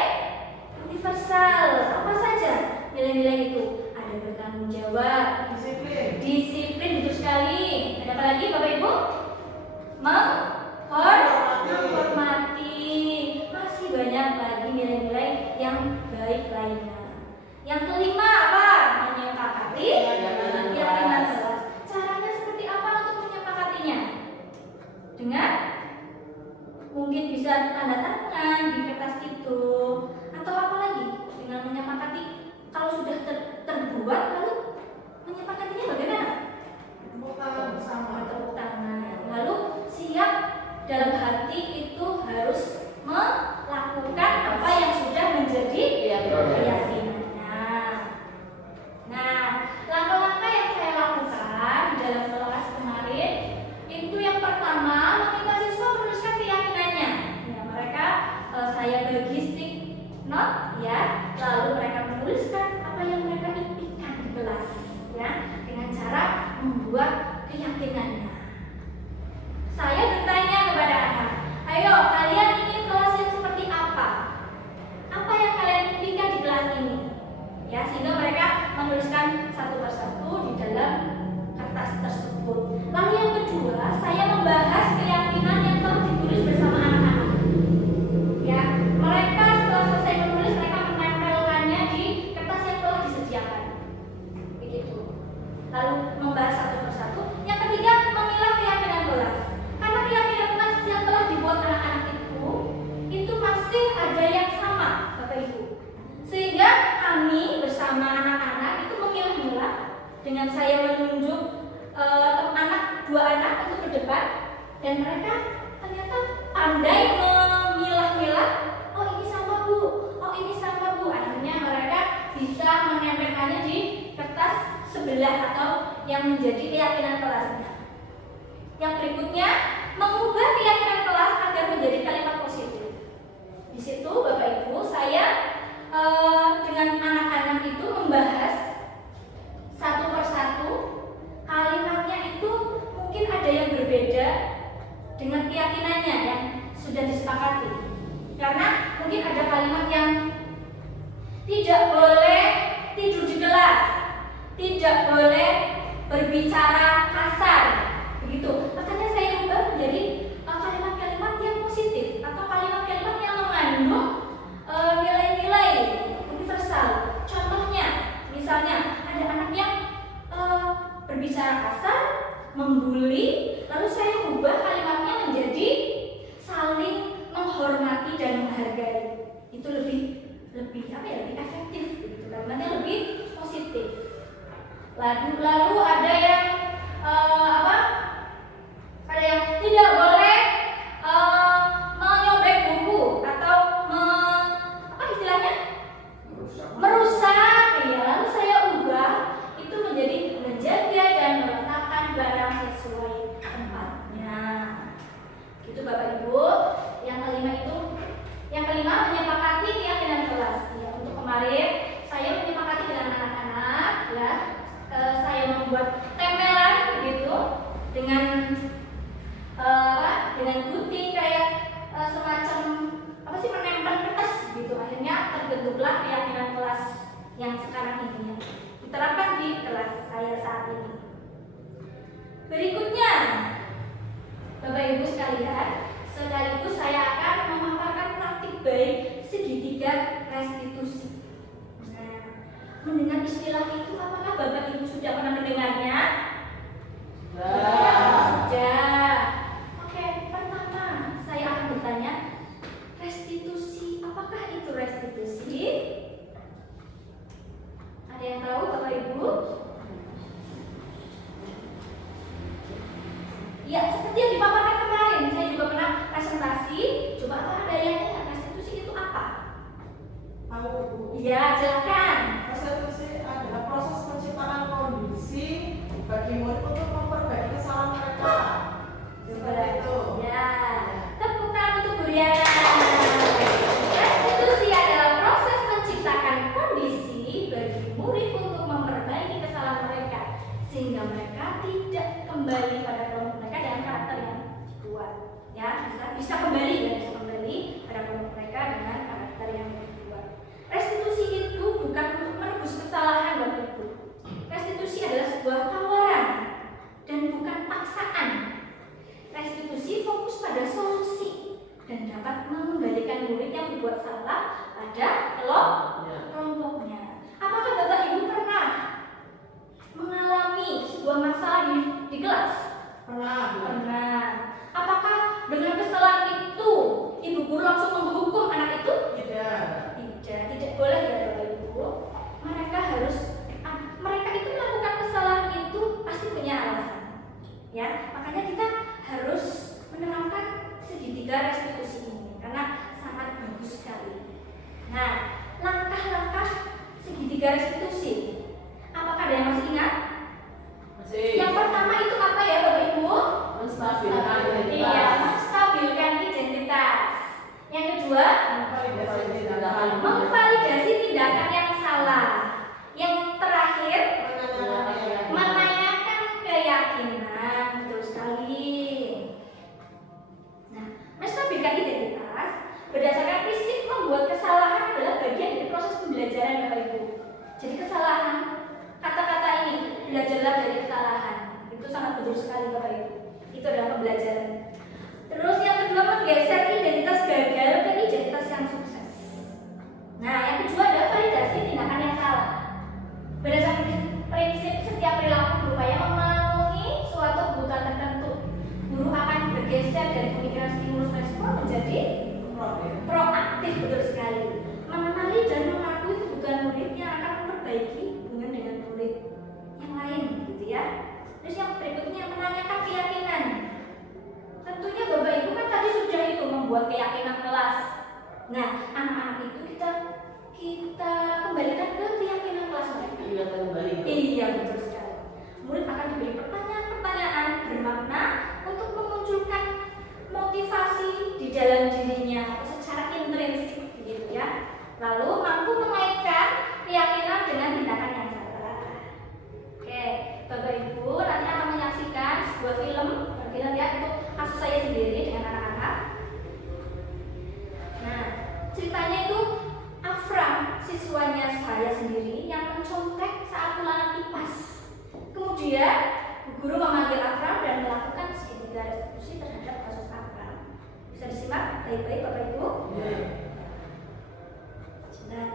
universal. Apa saja nilai-nilai itu? Ada bertanggung jawab, Disiplin. disiplin, betul sekali. Ada apa lagi Bapak Ibu? Menghormati. Masih banyak lagi nilai-nilai yang baik lainnya. Yang kelima apa? Menyepakati keyakinan kelas. Caranya seperti apa untuk menyepakatinya? Dengan mungkin bisa tanda tangan di kertas itu, atau apa lagi? Dengan menyepakati kalau sudah terbuat, lalu menyepakatinya bagaimana? Tepuk tangan bersama. Bertepuk tangan. Lalu siap dalam hati itu harus melakukan apa yang sudah menjadi keyakinannya. Nah, langkah-langkah yang saya lakukan di dalam kelas kemarin itu yang pertama, meminta siswa menuliskan keyakinannya. Ya, mereka saya bagi stick note ya, lalu mereka menuliskan apa yang mereka impikan di kelas ya, dengan cara membuat keyakinannya. Saya bertanya kepada anak, ayo kalian ingin kelas yang seperti apa? Apa yang kalian impikan di kelas ini? Ya, sehingga mereka menuliskan satu persatu di dalam kertas tersebut. Lalu yang kedua, saya membahas keyakinan yang telah ditulis bersama anak-anak. Ya, mereka setelah selesai menulis, mereka menempelkannya di kertas yang telah disediakan. Begitu. Lalu membahas satu persatu. Yang ketiga, memilah keyakinan kelas. Karena keyakinan kelas yang telah dibuat anak-anak itu masih ada yang sama, Bapak Ibu. Sehingga kami bersama anak-anak itu memilah-milah dengan saya menunjuk dua anak untuk ke depan, dan mereka ternyata pandai memilah-milah. Oh ini sama Bu, oh ini sama Bu. Akhirnya mereka bisa menempelkannya di kertas sebelah atau yang menjadi keyakinan kelasnya. Yang berikutnya, mengubah keyakinan kelas agar menjadi kalimat positif. Di situ Bapak Ibu, saya dengan anak-anak itu membahas satu persatu kalimatnya itu mungkin ada yang berbeda dengan keyakinannya yang sudah disepakati. Karena mungkin ada kalimat yang tidak boleh tidur di kelas, tidak boleh berbicara kasar, begitu. Makanya saya ubah menjadi kalimat-kalimat yang positif atau kalimat-kalimat yang mengandung nilai-nilai universal. Contohnya, misalnya ada anak yang berbicara kasar, membuli, lalu saya ubah kalimatnya menjadi saling menghormati dan menghargai. Itu lebih efektif, begitu. Kalimatnya lebih positif. Lalu ada yang ada yang tidak boleh menyobek buku atau istilahnya merusak. Ya, lalu saya ubah itu menjadi menjaga dan meletakkan barang sesuai tempatnya. sangat ini ya, diterapkan di kelas saya saat ini. Berikutnya, Bapak Ibu sekalian, sekaligus saya akan memaparkan praktik baik segitiga restitusi. Nah, mendengar istilah itu, apakah Bapak Ibu sudah pernah mendengarnya? Sudah. Oke, pertama saya akan bertanya, restitusi, apakah itu restitusi? Ada yang tahu Bapak Ibu? Ya, seperti yang dipaparkan kemarin, saya juga pernah presentasi. Coba apa ada yang ingat restitusi itu apa? Tahu Bu. Ya, silakan. Restitusi adalah proses penciptaan kondisi bagi murid untuk memperbaiki kesalahan mereka. Seperti itu. Ya, tepuk tangan untuk Bu Riana. Restitusi adalah proses menciptakan kondisi bagi murid untuk memperbaiki kesalahan mereka sehingga mereka tidak kembali pada kelompok mereka dengan karakter yang kuat. Ya, bisa kembali ya, bisa kembali pada kelompok mereka dengan karakter yang kuat. Restitusi itu bukan untuk menebus kesalahan Bapak Ibu. Restitusi adalah sebuah tawaran dan bukan paksaan. Restitusi fokus pada solusi dan dapat mengembalikan murid yang berbuat salah pada kelompoknya. Apakah Bapak Ibu pernah mengalami sebuah masalah di kelas? Pernah. Apakah dengan kesalahan itu ibu guru langsung menghukum anak itu? Tidak boleh ya Bapak Ibu. Mereka itu melakukan kesalahan itu pasti punya alasan. Ya, makanya kita harus menerapkan segitiga restitusi ini karena sangat bagus sekali. Nah, langkah-langkah segitiga restitusi. Apakah ada yang masih ingat? Yang pertama itu apa ya Bapak Ibu? Menstabilkan Iya, menstabilkan identitas. Yang kedua, memvalidasi tindakan yang salah. Yang terakhir, menanyakan keyakinan. Betul sekali. Nah, menstabilkan identitas berdasarkan prinsip membuat kesalahan adalah bagian dari proses pembelajaran Bapak Ibu. Jadi kesalahan, kata-kata ini, belajarlah dari kesalahan. Itu sangat betul sekali Bapak Ibu. Itu adalah pembelajaran. Terus yang kedua, menggeser identitas gagal ke identitas yang sukses. Nah, yang kedua adalah validasi tindakan yang salah. Berdasarkan prinsip setiap perilaku berupaya memenuhi suatu kebutuhan tertentu, guru akan bergeser dari pemikiran stimulus respon menjadi proaktif. Betul sekali. Mengenali dan mengakui kebutuhan murid yang akan memperbaiki hubungan dengan murid yang lain, gitu ya. Terus yang berikutnya, menanyakan keyakinan. Tentunya Bapak Ibu kan tadi sudah itu membuat keyakinan kelas. Nah, anak-anak itu kita kembalikan ke keyakinan kelas mereka. Iya, betul sekali. Murid akan diberi pertanyaan-pertanyaan bermakna untuk memunculkan motivasi di dalam dirinya secara intrinsik, gitu ya. Lalu mampu mengaitkan keyakinan dengan tindakan yang salah. Oke, Bapak Ibu nanti akan menyaksikan sebuah film ya, untuk kasus saya sendiri dengan anak-anak. Nah, ceritanya itu Afram, siswanya saya sendiri yang mencontek saat ulangan IPAS. Kemudian guru memanggil Afram dan melakukan segitiga restitusi terhadap kasus Afram. Bisa disimak baik-baik Bapak Ibu? Nah,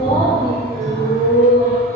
Oh gitu.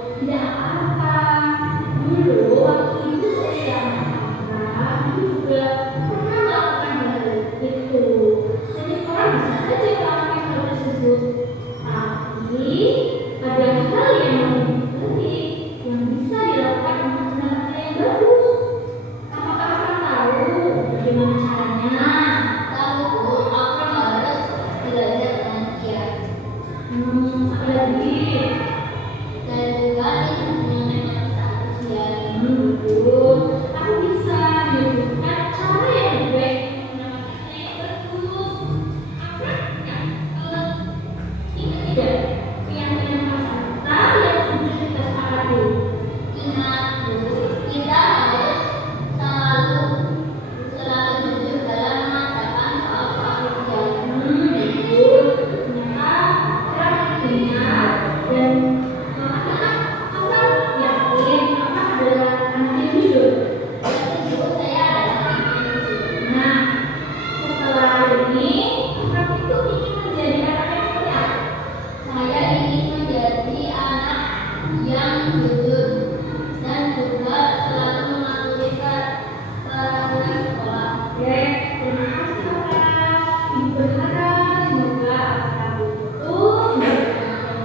jujur dan juga selalu mematuhi peraturan sekolah. Oke, terima kasih Kakak. Ibu berharap semoga Kakak itu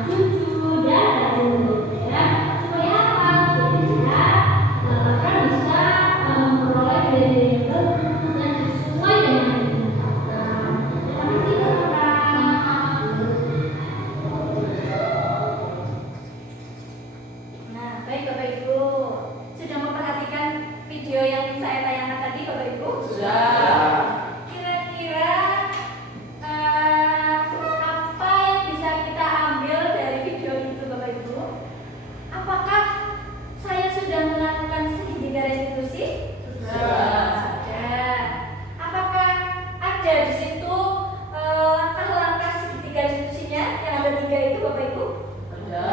jujur dan rajin belajar supaya apa? Supaya Kakak bisa memperoleh nilai yang bagus dan sesuai dengan yang Kakak. Terima kasih Kakak. Nah, baik Bapak Ibu, sudah memperhatikan video yang saya tayangkan tadi Bapak Ibu? Sudah. Kira-kira apa yang bisa kita ambil dari video itu Bapak Ibu? Apakah saya sudah melakukan segitiga restitusi? Sudah. Sudah. Apakah ada di situ langkah-langkah segitiga restitusinya yang ada 3 itu Bapak Ibu? Ada.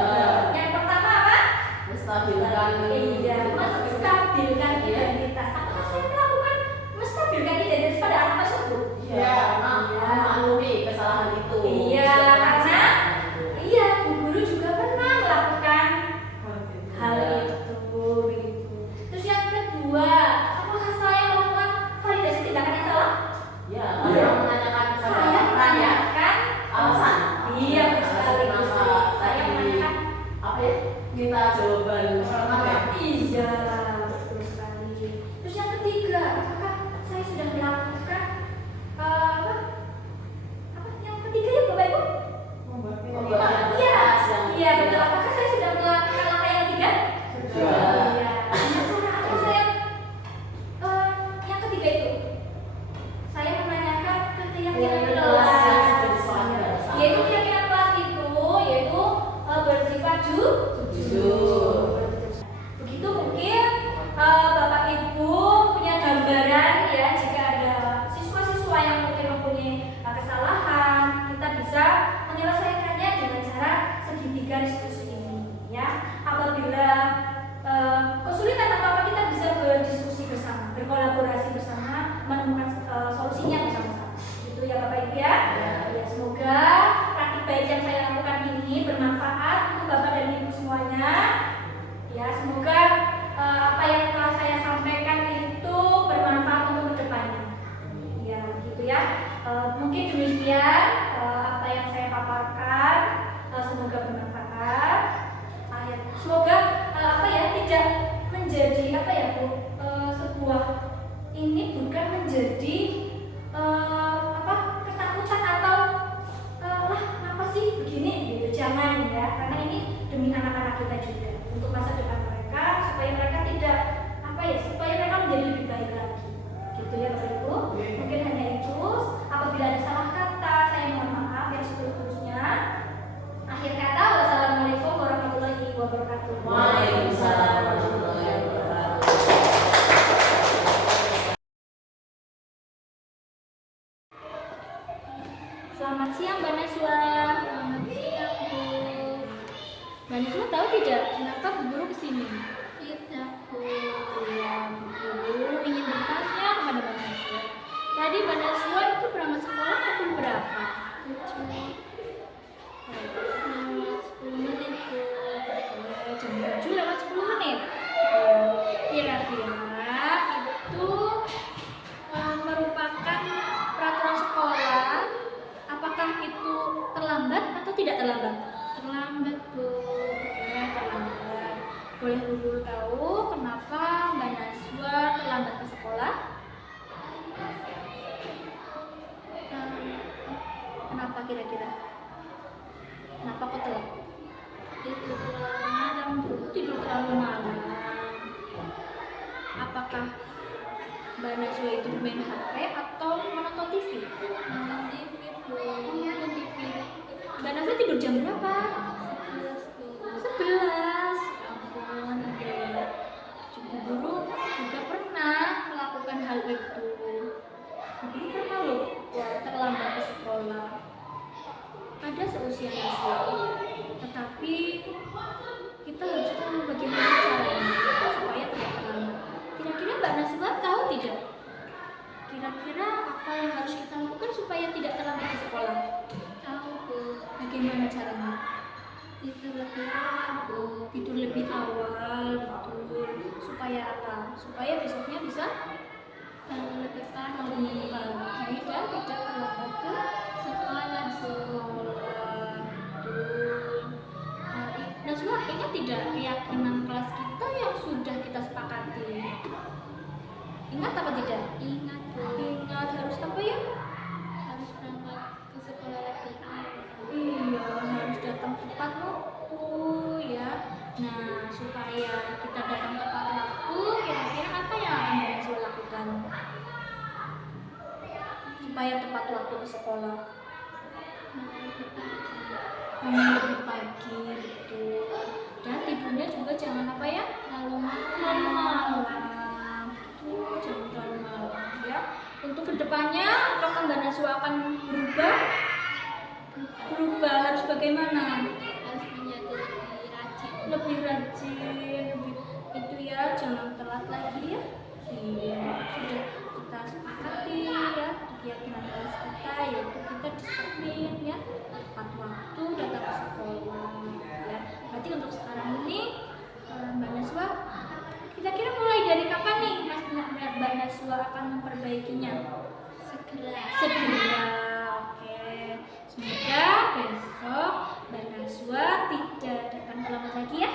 Yang pertama apa? Menstabilkan. Iya, menstabilkan identitas. Apakah saya melakukan menstabilkan identitas pada anak tersebut? Iya, mengampuni kesalahan itu. Iya, karena iya, Bu Guru juga pernah melakukan hal itu begitu. Terus yang kedua, apakah saya melakukan validasi tindakan yang salah? Ya, kalau menanyakan kepada Saya orang ya, menanyakan alasan. Iya, betul sekali. Kenapa Saya tadi menanyakan apa ya? Minta jawaban apa ya? iya, betul sekali. Terus yang ketiga, apakah saya sudah melakukan apa? Apa yang ketiga ya Bapak Ibu? Pembuatan Iya, berkas yang iya betul. Apakah saya sudah melakukan langkah yang ketiga? Sudah. Iya. Dengan cara apa saya yang ketiga itu? Saya menanyakan keyakinan Keyakinan kelas. kelas yang sudah disepakati bersama. Yaitu keyakinan kelas itu yaitu bersifat jujur. Begitu mungkin Bapak Ibu punya gambaran ya jika ada siswa-siswa yang mungkin mempunyai kesalahan, kita bisa menyelesaikannya dengan cara segitiga restitusi ini ya. Apabila kesulitan atau apa kita bisa berdiskusi bersama, berkolaborasi bersama, menemukan solusinya bersama-sama. Itu ya Bapak Ibu ya. Ya, semoga praktik baik yang saya lakukan ini bermanfaat untuk Bapak dan Ibu semuanya. Ya, semoga apa yang telah saya sampaikan itu bermanfaat untuk kedepannya. Ya, gitu ya. Mungkin demikian apa yang saya paparkan. Semoga bermanfaat. Semoga apa ya tidak menjadi apa ya Bu sebuah ini bukan menjadi apa ketakutan atau lah kenapa sih begini gitu, jangan ya, karena ini demi anak-anak kita juga untuk masa depan mereka supaya mereka tidak apa ya supaya mereka menjadi lebih baik lagi gitu ya Bapak Ibu. Mungkin hanya itu, apabila ada salah kata saya mohon maaf yang seterusnya. Akhir kata, wassalamualaikum warahmatullahi wabarakatuh. Waalaikumsalam warahmatullahi wabarakatuh. Selamat siang Mbak Najwa. Selamat siang Bu. Mbak Najwa tahu tidak kenapa Bu Guru kesini? Tidak Bu. Ya, Bu Guru ingin bertanya kepada Mbak Najwa. Tadi Mbak Najwa itu berangkat sekolah pukul berapa? 10 menit Bu. Jam 7 lewat 10 menit. Kira-kira itu merupakan peraturan sekolah. Apakah itu terlambat atau tidak terlambat? Terlambat Bu. Ya, terlambat. Boleh Bu Guru tahu kenapa Mbak Najwa terlambat ke sekolah? Kenapa kira-kira? Kenapa kok telat? Tidur terlalu malam Bu. Tidur terlalu malam. Apakah Mbak Najwa itu bermain HP atau menonton TV? Nonton TV Bu. Nonton TV. Mbak Najwa tidur jam berapa? 11 Bu. 11. Ampun, oke. Bu Guru juga pernah melakukan hal itu. Bu Guru pernah loh terlambat ke sekolah. Ada seusia Najwa, tetapi kita harus tahu bagaimana caranya supaya tidak terlambat. Kira-kira Mbak Najwa tahu tidak? Kira-kira apa yang harus kita lakukan supaya tidak terlambat ke sekolah? Tahu Bu. Bagaimana caranya? Tidur lebih lama Bu. Tidur supaya apa? Supaya besoknya bisa lebih pagi pagi dan tidak terlambat ke sekolah. Najwa, ingat tidak keyakinan kelas kita yang sudah kita sepakati? Ingat apa tidak? Ingat Bu, Ingat harus apa ya? harus berangkat ke sekolah lebih awal. Iya, harus datang tepat waktu ya. Nah, supaya kita datang tepat waktu, kira-kira apa yang akan Mbak Najwa lakukan? Supaya tepat waktu ke sekolah. Bangun lebih pagi, betul. Dan tidurnya juga jangan apa ya? Lalu Malam. Betul, jangan terlalu malam ya. Untuk kedepannya, apakah Mbak Najwa akan berubah? Berubah harus bagaimana? harus menjadi Lebih lebih rajin. rajin, lebih itu ya, jangan telat lagi ya. Iya, sudah kita sepakati ya di keyakinan kelas kita, yaitu kita disiplin ya, tepat waktu datang ke sekolah ya. Berarti untuk sekarang ini Mbak Najwa, kira-kira mulai dari kapan nih Mbak Najwa akan memperbaikinya? Segera, oke. Semoga besok Mbak Najwa tidak datang terlambat lagi ya.